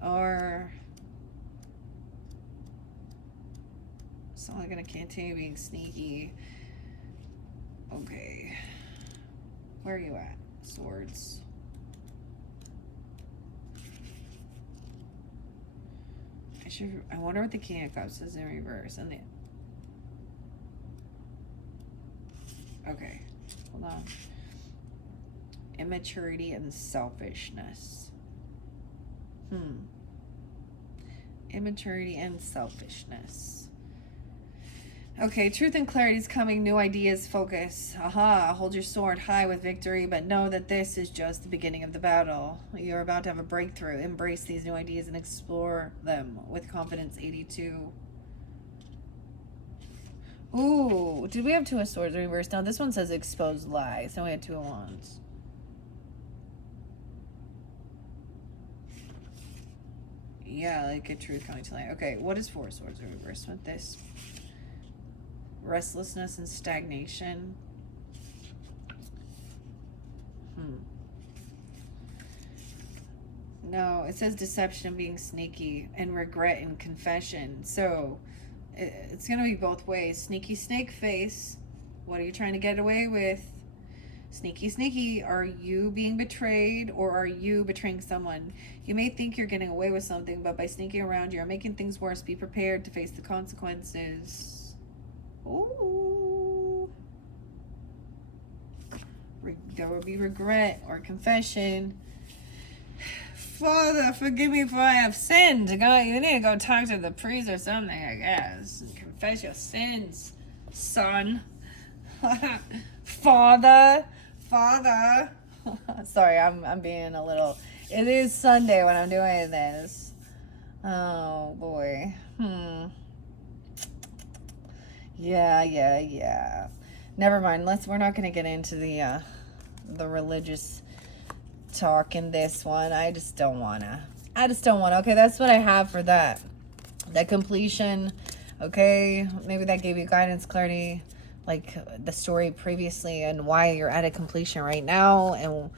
Or someone gonna continue being sneaky. Okay, where are you at? Swords. I wonder what the King of Cups is in reverse. Okay, hold on. Immaturity and selfishness. Immaturity and selfishness. Okay, truth and clarity is coming. New ideas, focus. Aha, hold your sword high with victory, but know that this is just the beginning of the battle. You're about to have a breakthrough. Embrace these new ideas and explore them with confidence. 82. Ooh, did we have 2 of Swords reversed? No, this one says exposed lie, so we had 2 of Wands. Yeah, like a truth coming to light. Okay, what is 4 of Swords reversed with this? Restlessness and stagnation. No, it says deception and being sneaky, and regret and confession. So it's going to be both ways. Sneaky snake face. What are you trying to get away with? Sneaky sneaky. Are you being betrayed, or are you betraying someone? You may think you're getting away with something, but by sneaking around, you're making things worse. Be prepared to face the consequences. Ooh. There will be regret or confession. Father, forgive me for I have sinned. God, you need to go talk to the priest or something, I guess. Confess your sins, son. Father. Sorry, I'm being a little... It is Sunday when I'm doing this. Oh, boy. Yeah. Never mind. We're not going to get into the religious talk in this one. I just don't wanna. Okay, that's what I have for that. That completion. Okay, maybe that gave you guidance, clarity, like the story previously, and why you're at a completion right now. And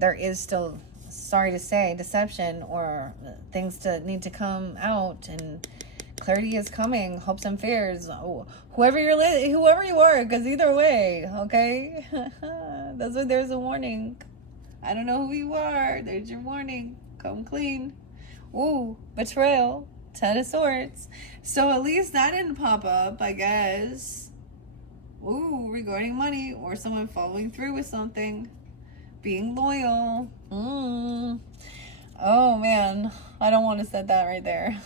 there is still, sorry to say, deception or things to need to come out, and clarity is coming. Hopes and fears. Oh, whoever you are, because either way, okay. That's why there's a warning. I don't know who you are. There's your warning. Come clean. Ooh, betrayal. 10 of Swords. So at least that didn't pop up, I guess. Ooh, regarding money or someone following through with something. Being loyal. Oh man, I don't want to set that right there.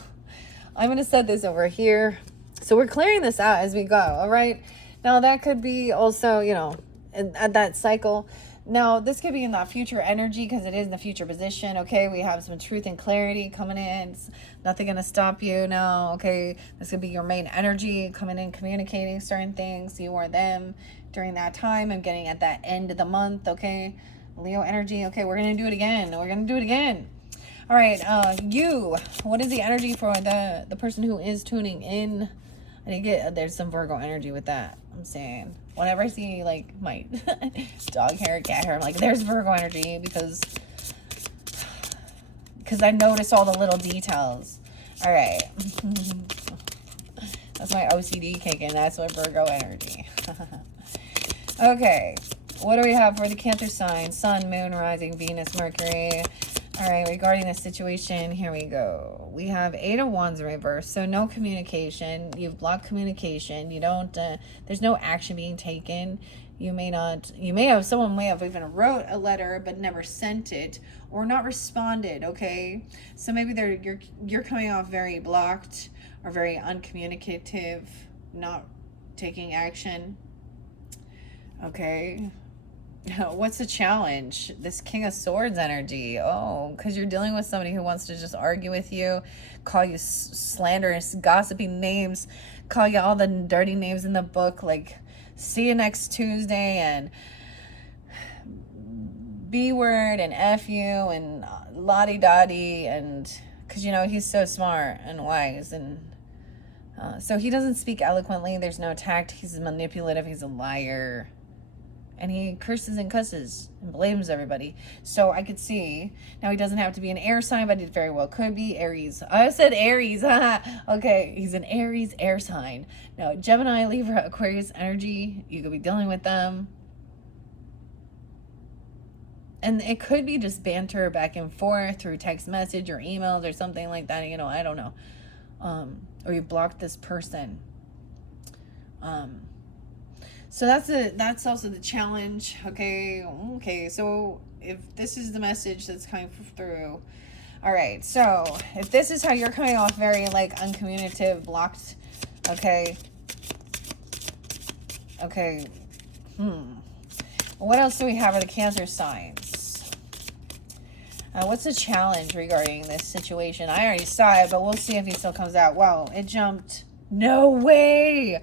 I'm going to set this over here. So we're clearing this out as we go, all right? Now that could be also, you know, at that cycle. Now, this could be in that future energy because it is in the future position, okay? We have some truth and clarity coming in. It's nothing going to stop you now, okay? This could be your main energy coming in, communicating certain things, you or them, during that time and getting at that end of the month, okay? Leo energy, okay, we're going to do it again. All right, you, what is the energy for the person who is tuning in? I didn't get, there's some Virgo energy with that. I'm saying, whenever I see like my dog hair, cat hair, I'm like, there's Virgo energy because I notice all the little details. All right. That's my OCD kicking. That's what Virgo energy. Okay. What do we have for the Cancer sign? Sun, Moon, Rising, Venus, Mercury. All right, regarding this situation, here we go. We have 8 of Wands in reverse, so no communication. You've blocked communication. You don't, there's no action being taken. Someone may have even wrote a letter but never sent it or not responded, okay? So maybe you're coming off very blocked or very uncommunicative, not taking action, okay? What's the challenge? This King of Swords energy. Oh, because you're dealing with somebody who wants to just argue with you, call you slanderous, gossiping names, call you all the dirty names in the book, like see you next Tuesday and B word and F you and la-di-da-di, and because, you know, he's so smart and wise, and so he doesn't speak eloquently. There's no tact. He's manipulative. He's a liar. And he curses and cusses and blames everybody. So I could see, now he doesn't have to be an air sign, but it very well could be Aries. I said Aries. Okay, he's an Aries air sign. Now, Gemini, Libra, Aquarius energy, you could be dealing with them. And it could be just banter back and forth through text message or emails or something like that. You know, I don't know. Or you blocked this person. So that's also the challenge. Okay, so if this is the message that's coming through, all right, so if this is how you're coming off very like uncommunicative, blocked, okay, what else do we have for the Cancer signs? What's the challenge regarding this situation? I already saw it, but we'll see if he still comes out. Wow, it jumped. No way.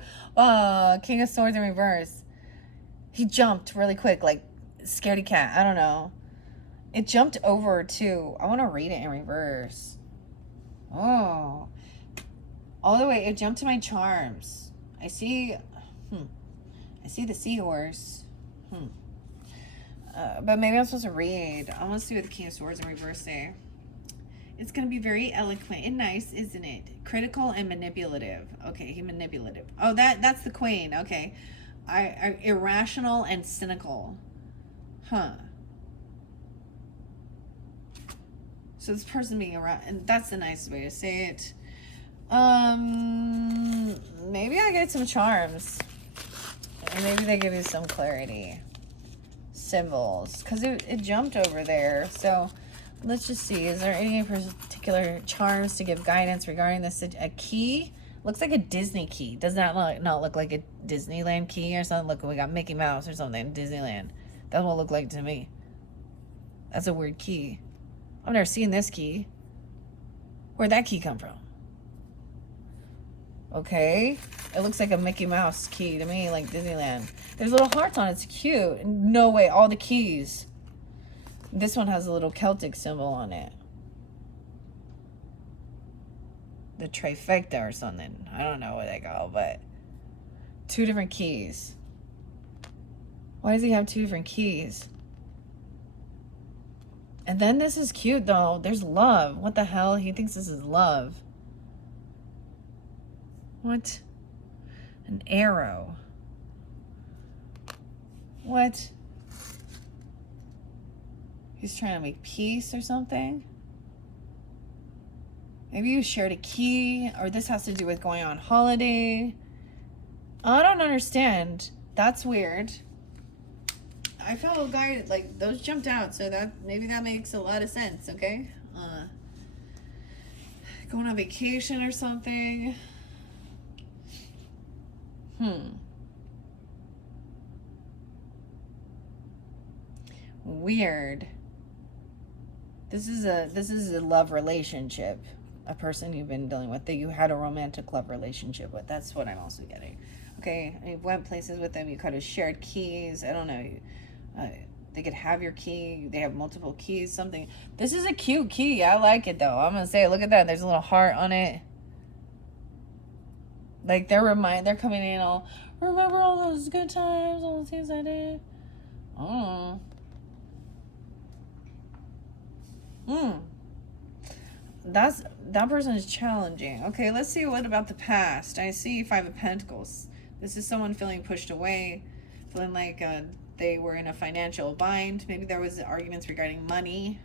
King of Swords in reverse. He jumped really quick, like scaredy cat. I don't know. It jumped over too. I want to read it in reverse. Oh, all the way. It jumped to my charms. I see the seahorse. But maybe I'm supposed to read. I want to see what the King of Swords in reverse say. It's going to be very eloquent and nice, isn't it? Critical and manipulative. Okay, he manipulative. Oh, that's the Queen. Okay. I irrational and cynical. Huh. So this person being around, and that's the nicest way to say it. Maybe I get some charms. And maybe they give you some clarity. Symbols. Because it jumped over there. So let's just see. Is there any particular charms to give guidance regarding this? A key? Looks like a Disney key. Does that not look like a Disneyland key or something? Look, we got Mickey Mouse or something. Disneyland. That's what it looked like to me. That's a weird key. I've never seen this key. Where'd that key come from? Okay. It looks like a Mickey Mouse key to me, like Disneyland. There's little hearts on it. It's cute. No way. All the keys. This one has a little Celtic symbol on it. The trifecta or something. I don't know what they call, but 2 different keys. Why does he have 2 different keys? And then this is cute though. There's love. What the hell? He thinks this is love. What? An arrow. What? He's trying to make peace or something? Maybe you shared a key, or this has to do with going on holiday. I don't understand. That's weird. I felt guided, like those jumped out, so that maybe that makes a lot of sense, okay? Going on vacation or something. Weird. This is a love relationship. A person you've been dealing with, that you had a romantic love relationship with. That's what I'm also getting. Okay, you went places with them. You could have shared keys. I don't know. They could have your key. They have multiple keys. Something. This is a cute key. I like it though. I'm gonna say, look at that. There's a little heart on it. Like they're coming in all. Remember all those good times, all the things I did. Oh. That person is challenging. Okay, let's see what about the past. I see 5 of Pentacles. This is someone feeling pushed away, feeling like they were in a financial bind. Maybe there was arguments regarding money,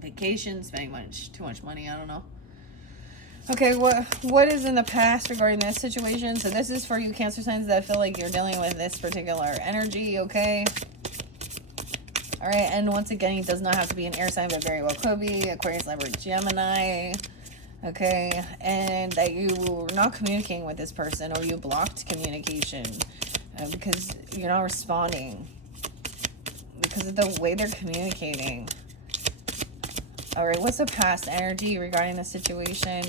vacations, spending too much money. I don't know. Okay, what is in the past regarding this situation? So this is for you Cancer signs that feel like you're dealing with this particular energy. Okay. All right, and once again, it does not have to be an air sign, but very well could be Aquarius, Libra, Gemini. Okay, and that you were not communicating with this person, or you blocked communication because you're not responding because of the way they're communicating. All right, what's the past energy regarding the situation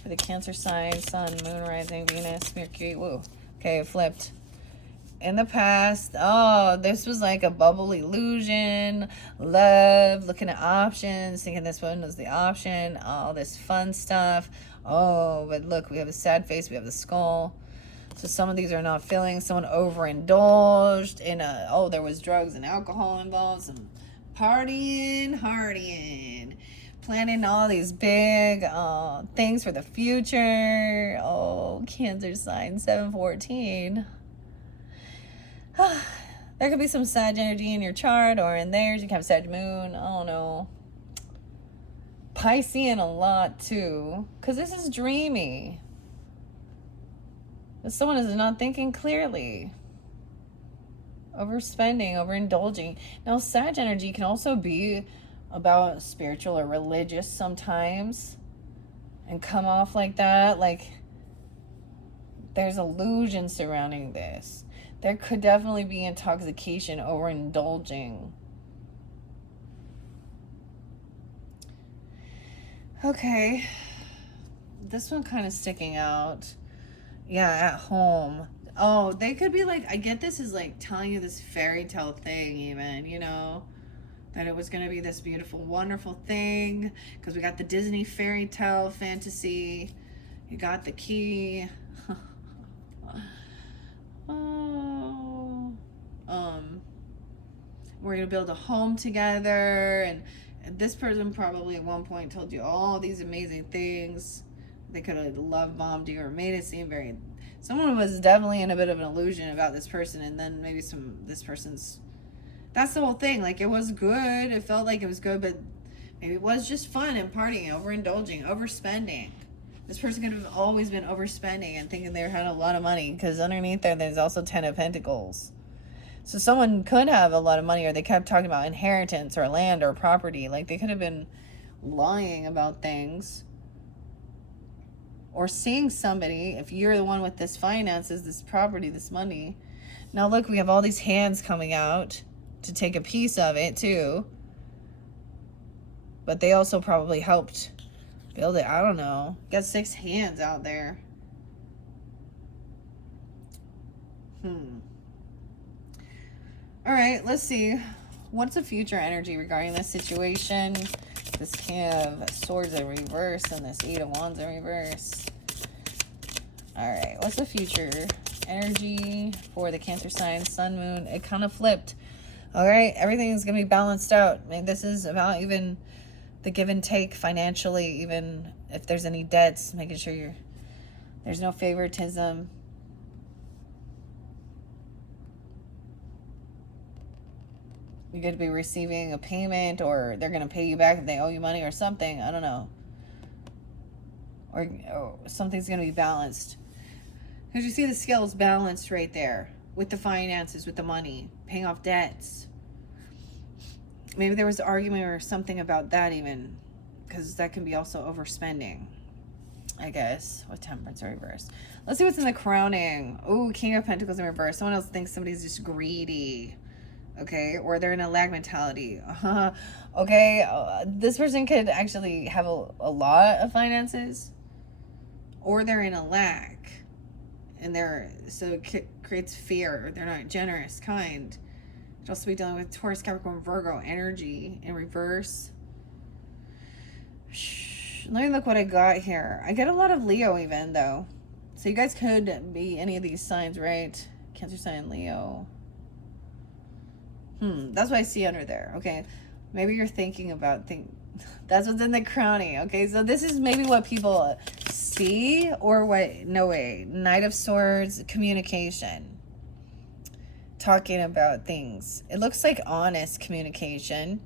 for the Cancer sign, Sun, Moon, Rising, Venus, Mercury? Whoa. Okay, it flipped. In the past, oh, this was like a bubble illusion, love, looking at options, thinking this one was the option, all this fun stuff. Oh, but look, we have a sad face, we have the skull. So some of these are not feeling. Someone overindulged in there was drugs and alcohol involved, some partying, planning all these big things for the future. Oh, Cancer sign, 714. There could be some Sag energy in your chart or in theirs. You can have Sag moon. I don't know. Piscean a lot too. Because this is dreamy. But someone is not thinking clearly. Overspending, overindulging. Now, Sag energy can also be about spiritual or religious sometimes. And come off like that. Like, there's illusion surrounding this. There could definitely be intoxication, overindulging. Okay. This one kind of sticking out. Yeah, at home. Oh, they could be like, I get this is like telling you this fairy tale thing even, you know, that it was going to be this beautiful, wonderful thing. Because we got the Disney fairy tale fantasy. You got the key. We're gonna build a home together, and this person probably at one point told you all these amazing things. They could have love bombed you or made it seem very. Someone was definitely in a bit of an illusion about this person, and then maybe this person's. That's the whole thing. Like, it was good. It felt like it was good, but maybe it was just fun and partying, overindulging, overspending. This person could have always been overspending and thinking they had a lot of money, because underneath there's also 10 of Pentacles. So someone could have a lot of money, or they kept talking about inheritance or land or property. Like, they could have been lying about things. Or seeing somebody, if you're the one with this finances, this property, this money. Now look, we have all these hands coming out to take a piece of it too. But they also probably helped build it. I don't know. Got 6 hands out there. All right, let's see. What's the future energy regarding this situation? This King of Swords in reverse and this Eight of Wands in reverse. All right, what's the future energy for the Cancer sign, Sun, Moon? It kind of flipped. All right, everything is going to be balanced out. I mean, this is about even the give and take financially, even if there's any debts, making sure there's no favoritism. You're going to be receiving a payment, or they're going to pay you back if they owe you money or something. I don't know. Or something's going to be balanced. Because you see the scales balanced right there with the finances, with the money, paying off debts. Maybe there was an argument or something about that even, because that can be also overspending, I guess, with Temperance in reverse. Let's see what's in the crowning. Ooh, King of Pentacles in reverse. Someone else thinks somebody's just greedy. Okay, or they're in a lag mentality. Okay, this person could actually have a lot of finances, or they're in a lack, and so it creates fear. They're not generous, kind. Could also be dealing with Taurus, Capricorn, Virgo energy in reverse. Let me look what I got here. I get a lot of Leo even though, so you guys could be any of these signs, right? Cancer sign, Leo. That's what I see under there. Okay, maybe you're thinking about that's what's in the crowning. Okay, so this is maybe what people see, or what? No way. Knight of Swords, communication, talking about things. It looks like honest communication.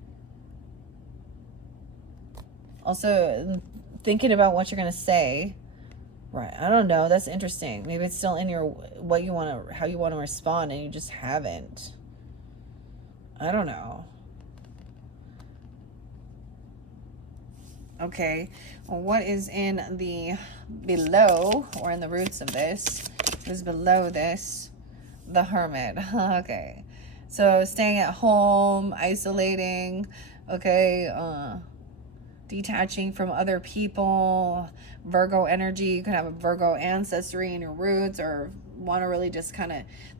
Also thinking about what you're gonna say. Right, I don't know. That's interesting. Maybe it's still in your how you want to respond, and you just haven't. I don't know. Okay, well, what is in the below, or in the roots of this? What is below this? The Hermit. Okay, so staying at home, isolating. Okay, detaching from other people. Virgo energy. You could have a Virgo ancestry in your roots, or want to really just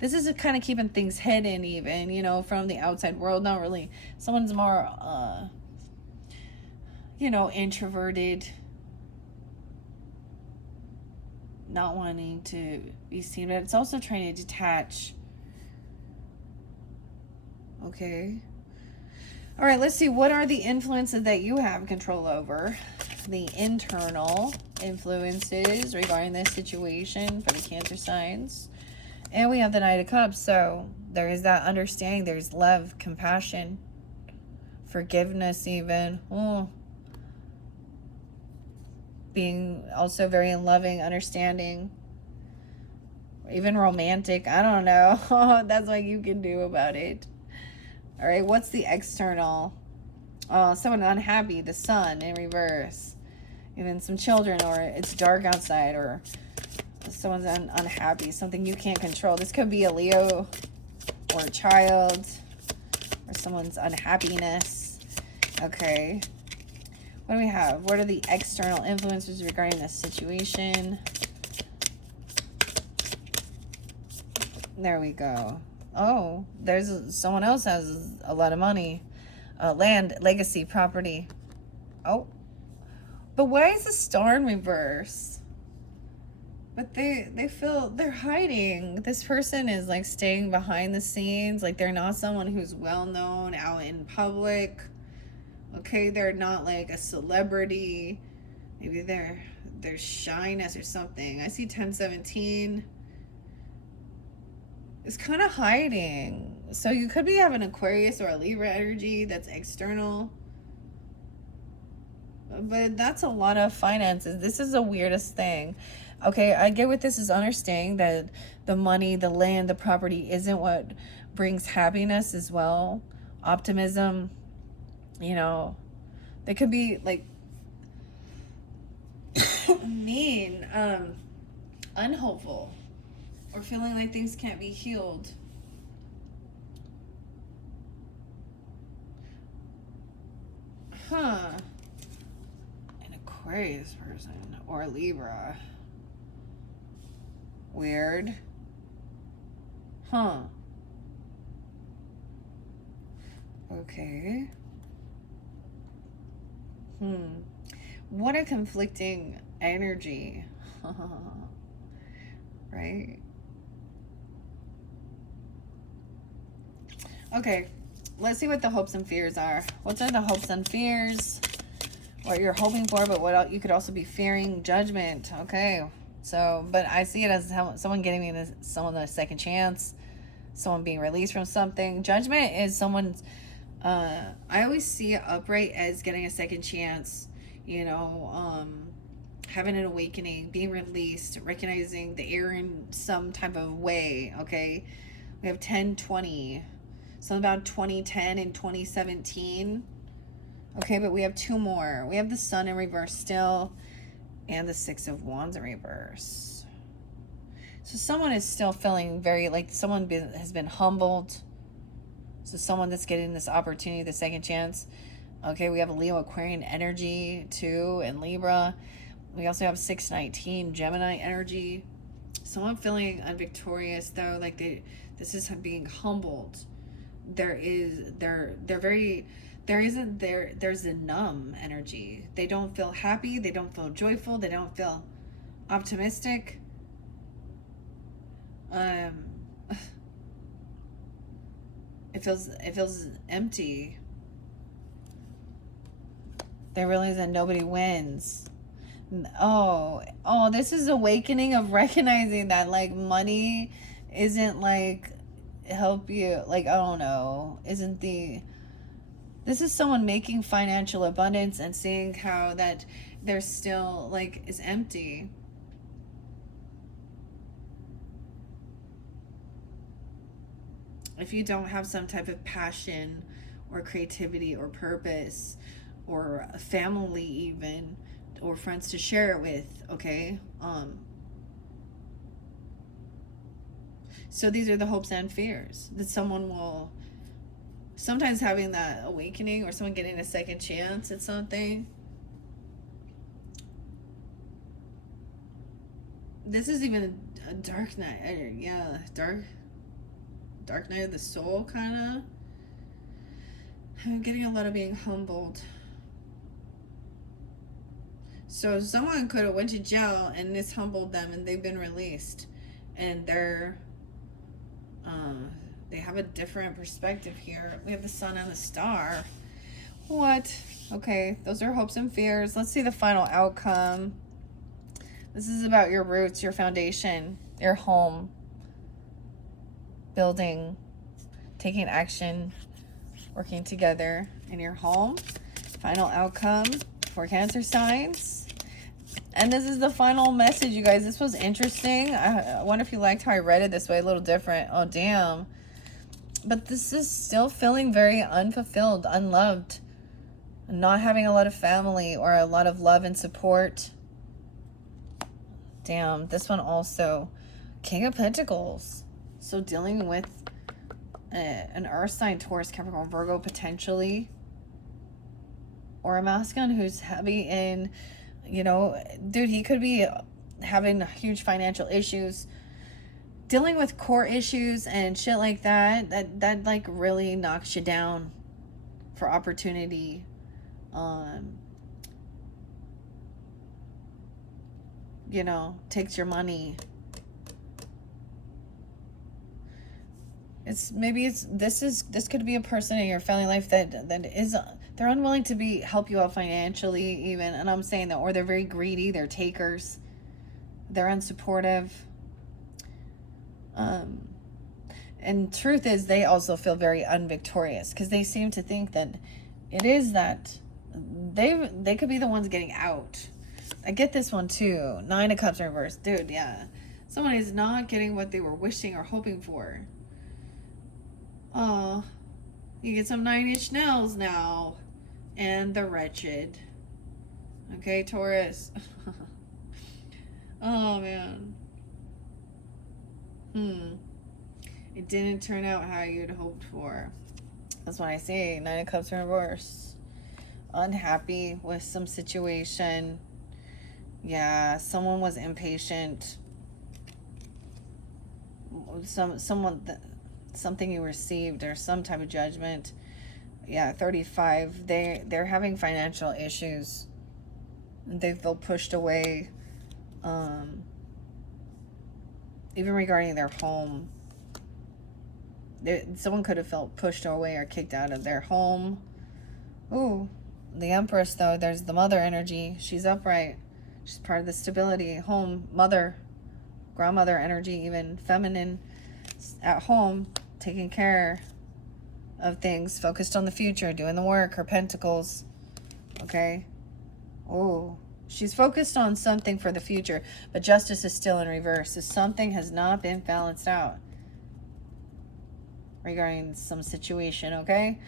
this is kind of keeping things hidden, even, you know, from the outside world. Not really. Someone's more you know, introverted, not wanting to be seen, but it's also trying to detach. Okay, all right, let's see, what are the influences that you have control over? The internal influences regarding this situation for the Cancer signs. And we have the Knight of Cups. So there is that understanding. There's love, compassion, forgiveness even. Being also very loving, understanding, even romantic. I don't know. That's what you can do about it. All right, what's the external? Someone unhappy, the Sun in reverse. Even some children, or it's dark outside, or someone's unhappy, something you can't control. This could be a Leo, or a child, or someone's unhappiness. Okay, what do we have? What are the external influences regarding this situation? There we go. Oh, there's someone else has a lot of money. Land, legacy, property. Oh, but why is the Star in reverse? But they feel they're hiding. This person is like staying behind the scenes. Like they're not someone who's well known out in public. Okay, they're not like a celebrity. Maybe there's shyness or something. I see 1017. It's kind of hiding. So you could be having Aquarius or a Libra energy that's external. But that's a lot of finances. This is the weirdest thing. Okay, I get what this is, understanding that the money, the land, the property isn't what brings happiness as well. Optimism, you know, they could be like mean, unhopeful, or feeling like things can't be healed. An Aquarius person or Libra. Weird. Okay. What a conflicting energy. Right? Okay. Let's see what the hopes and fears are. What are the hopes and fears? What you're hoping for, but what you could also be fearing? Judgment. Okay. So, but I see it as someone getting someone a second chance, someone being released from something. Judgment is someone's. I always see it upright as getting a second chance. You know, having an awakening, being released, recognizing the error in some type of way. Okay, we have 1020. Something about 2010 and 2017. Okay, but we have two more. We have the Sun in reverse still, and the Six of Wands in reverse. So someone is still feeling very like someone has been humbled. So someone that's getting this opportunity, the second chance. Okay, we have a Leo Aquarian energy too, and Libra. We also have 619 Gemini energy. Someone feeling unvictorious though, like this is being humbled. There's a numb energy. They don't feel happy, they don't feel joyful, they don't feel optimistic. It feels empty. They realize that nobody wins. Oh, this is awakening of recognizing that like money isn't like help you, like I don't know, this is someone making financial abundance and seeing how that they're still like is empty. If you don't have some type of passion or creativity or purpose or a family even or friends to share it with, okay? So these are the hopes and fears that someone will sometimes having that awakening or someone getting a second chance at something. This is even a dark night. Yeah, dark night of the soul kind of. I'm getting a lot of being humbled. So someone could have went to jail and this humbled them and they've been released. And they have a different perspective here. We have the Sun and the Star. What? Okay, those are hopes and fears. Let's see the final outcome. This is about your roots, your foundation, your home, building, taking action, working together in your home. Final outcome for Cancer signs. And this is the final message, you guys. This was interesting. I wonder if you liked how I read it this way, a little different. Oh, damn. But this is still feeling very unfulfilled, unloved, not having a lot of family or a lot of love and support. Damn, this one also, King of Pentacles. So dealing with an Earth sign, Taurus, Capricorn, Virgo, potentially. Or a masculine who's heavy in, you know, dude, he could be having huge financial issues, dealing with core issues and shit like that like really knocks you down for opportunity. You know, takes your money. This could be a person in your family life that is they're unwilling to help you out financially even, and I'm saying that, or they're very greedy, they're takers, they're unsupportive. And truth is they also feel very unvictorious because they seem to think that it is that they could be the ones getting out. I get this one too. 9 of Cups in reverse. Dude, yeah. Someone is not getting what they were wishing or hoping for. Oh, you get some 9-inch nails now. And the wretched. Okay, Taurus. Oh, man. It didn't turn out how you'd hoped for. That's what I say. 9 of Cups in reverse. Unhappy with some situation. Yeah, someone was impatient. Something you received or some type of judgment. yeah, 35, they're having financial issues. They feel pushed away, even regarding their home. Someone could have felt pushed away or kicked out of their home. Ooh, the Empress, though, there's the mother energy. She's upright. She's part of the stability. Home, mother, grandmother energy, even feminine, at home, taking care of things, focused on the future, doing the work. Her pentacles, okay? Oh, she's focused on something for the future, but justice is still in reverse. So something has not been balanced out regarding some situation, okay?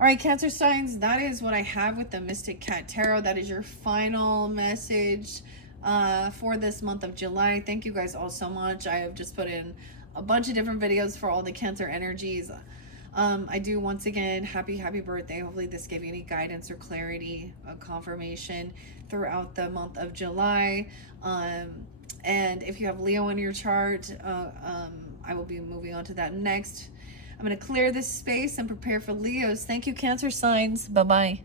All right, Cancer signs, that is what I have with the Mystic Cat Tarot. That is your final message for this month of July. Thank you guys all so much. I have just put in a bunch of different videos for all the Cancer energies. I do, once again, happy birthday. Hopefully this gave you any guidance or clarity, confirmation throughout the month of July. And if you have Leo in your chart, I will be moving on to that next. I'm going to clear this space and prepare for Leos. Thank you, Cancer signs. Bye-bye.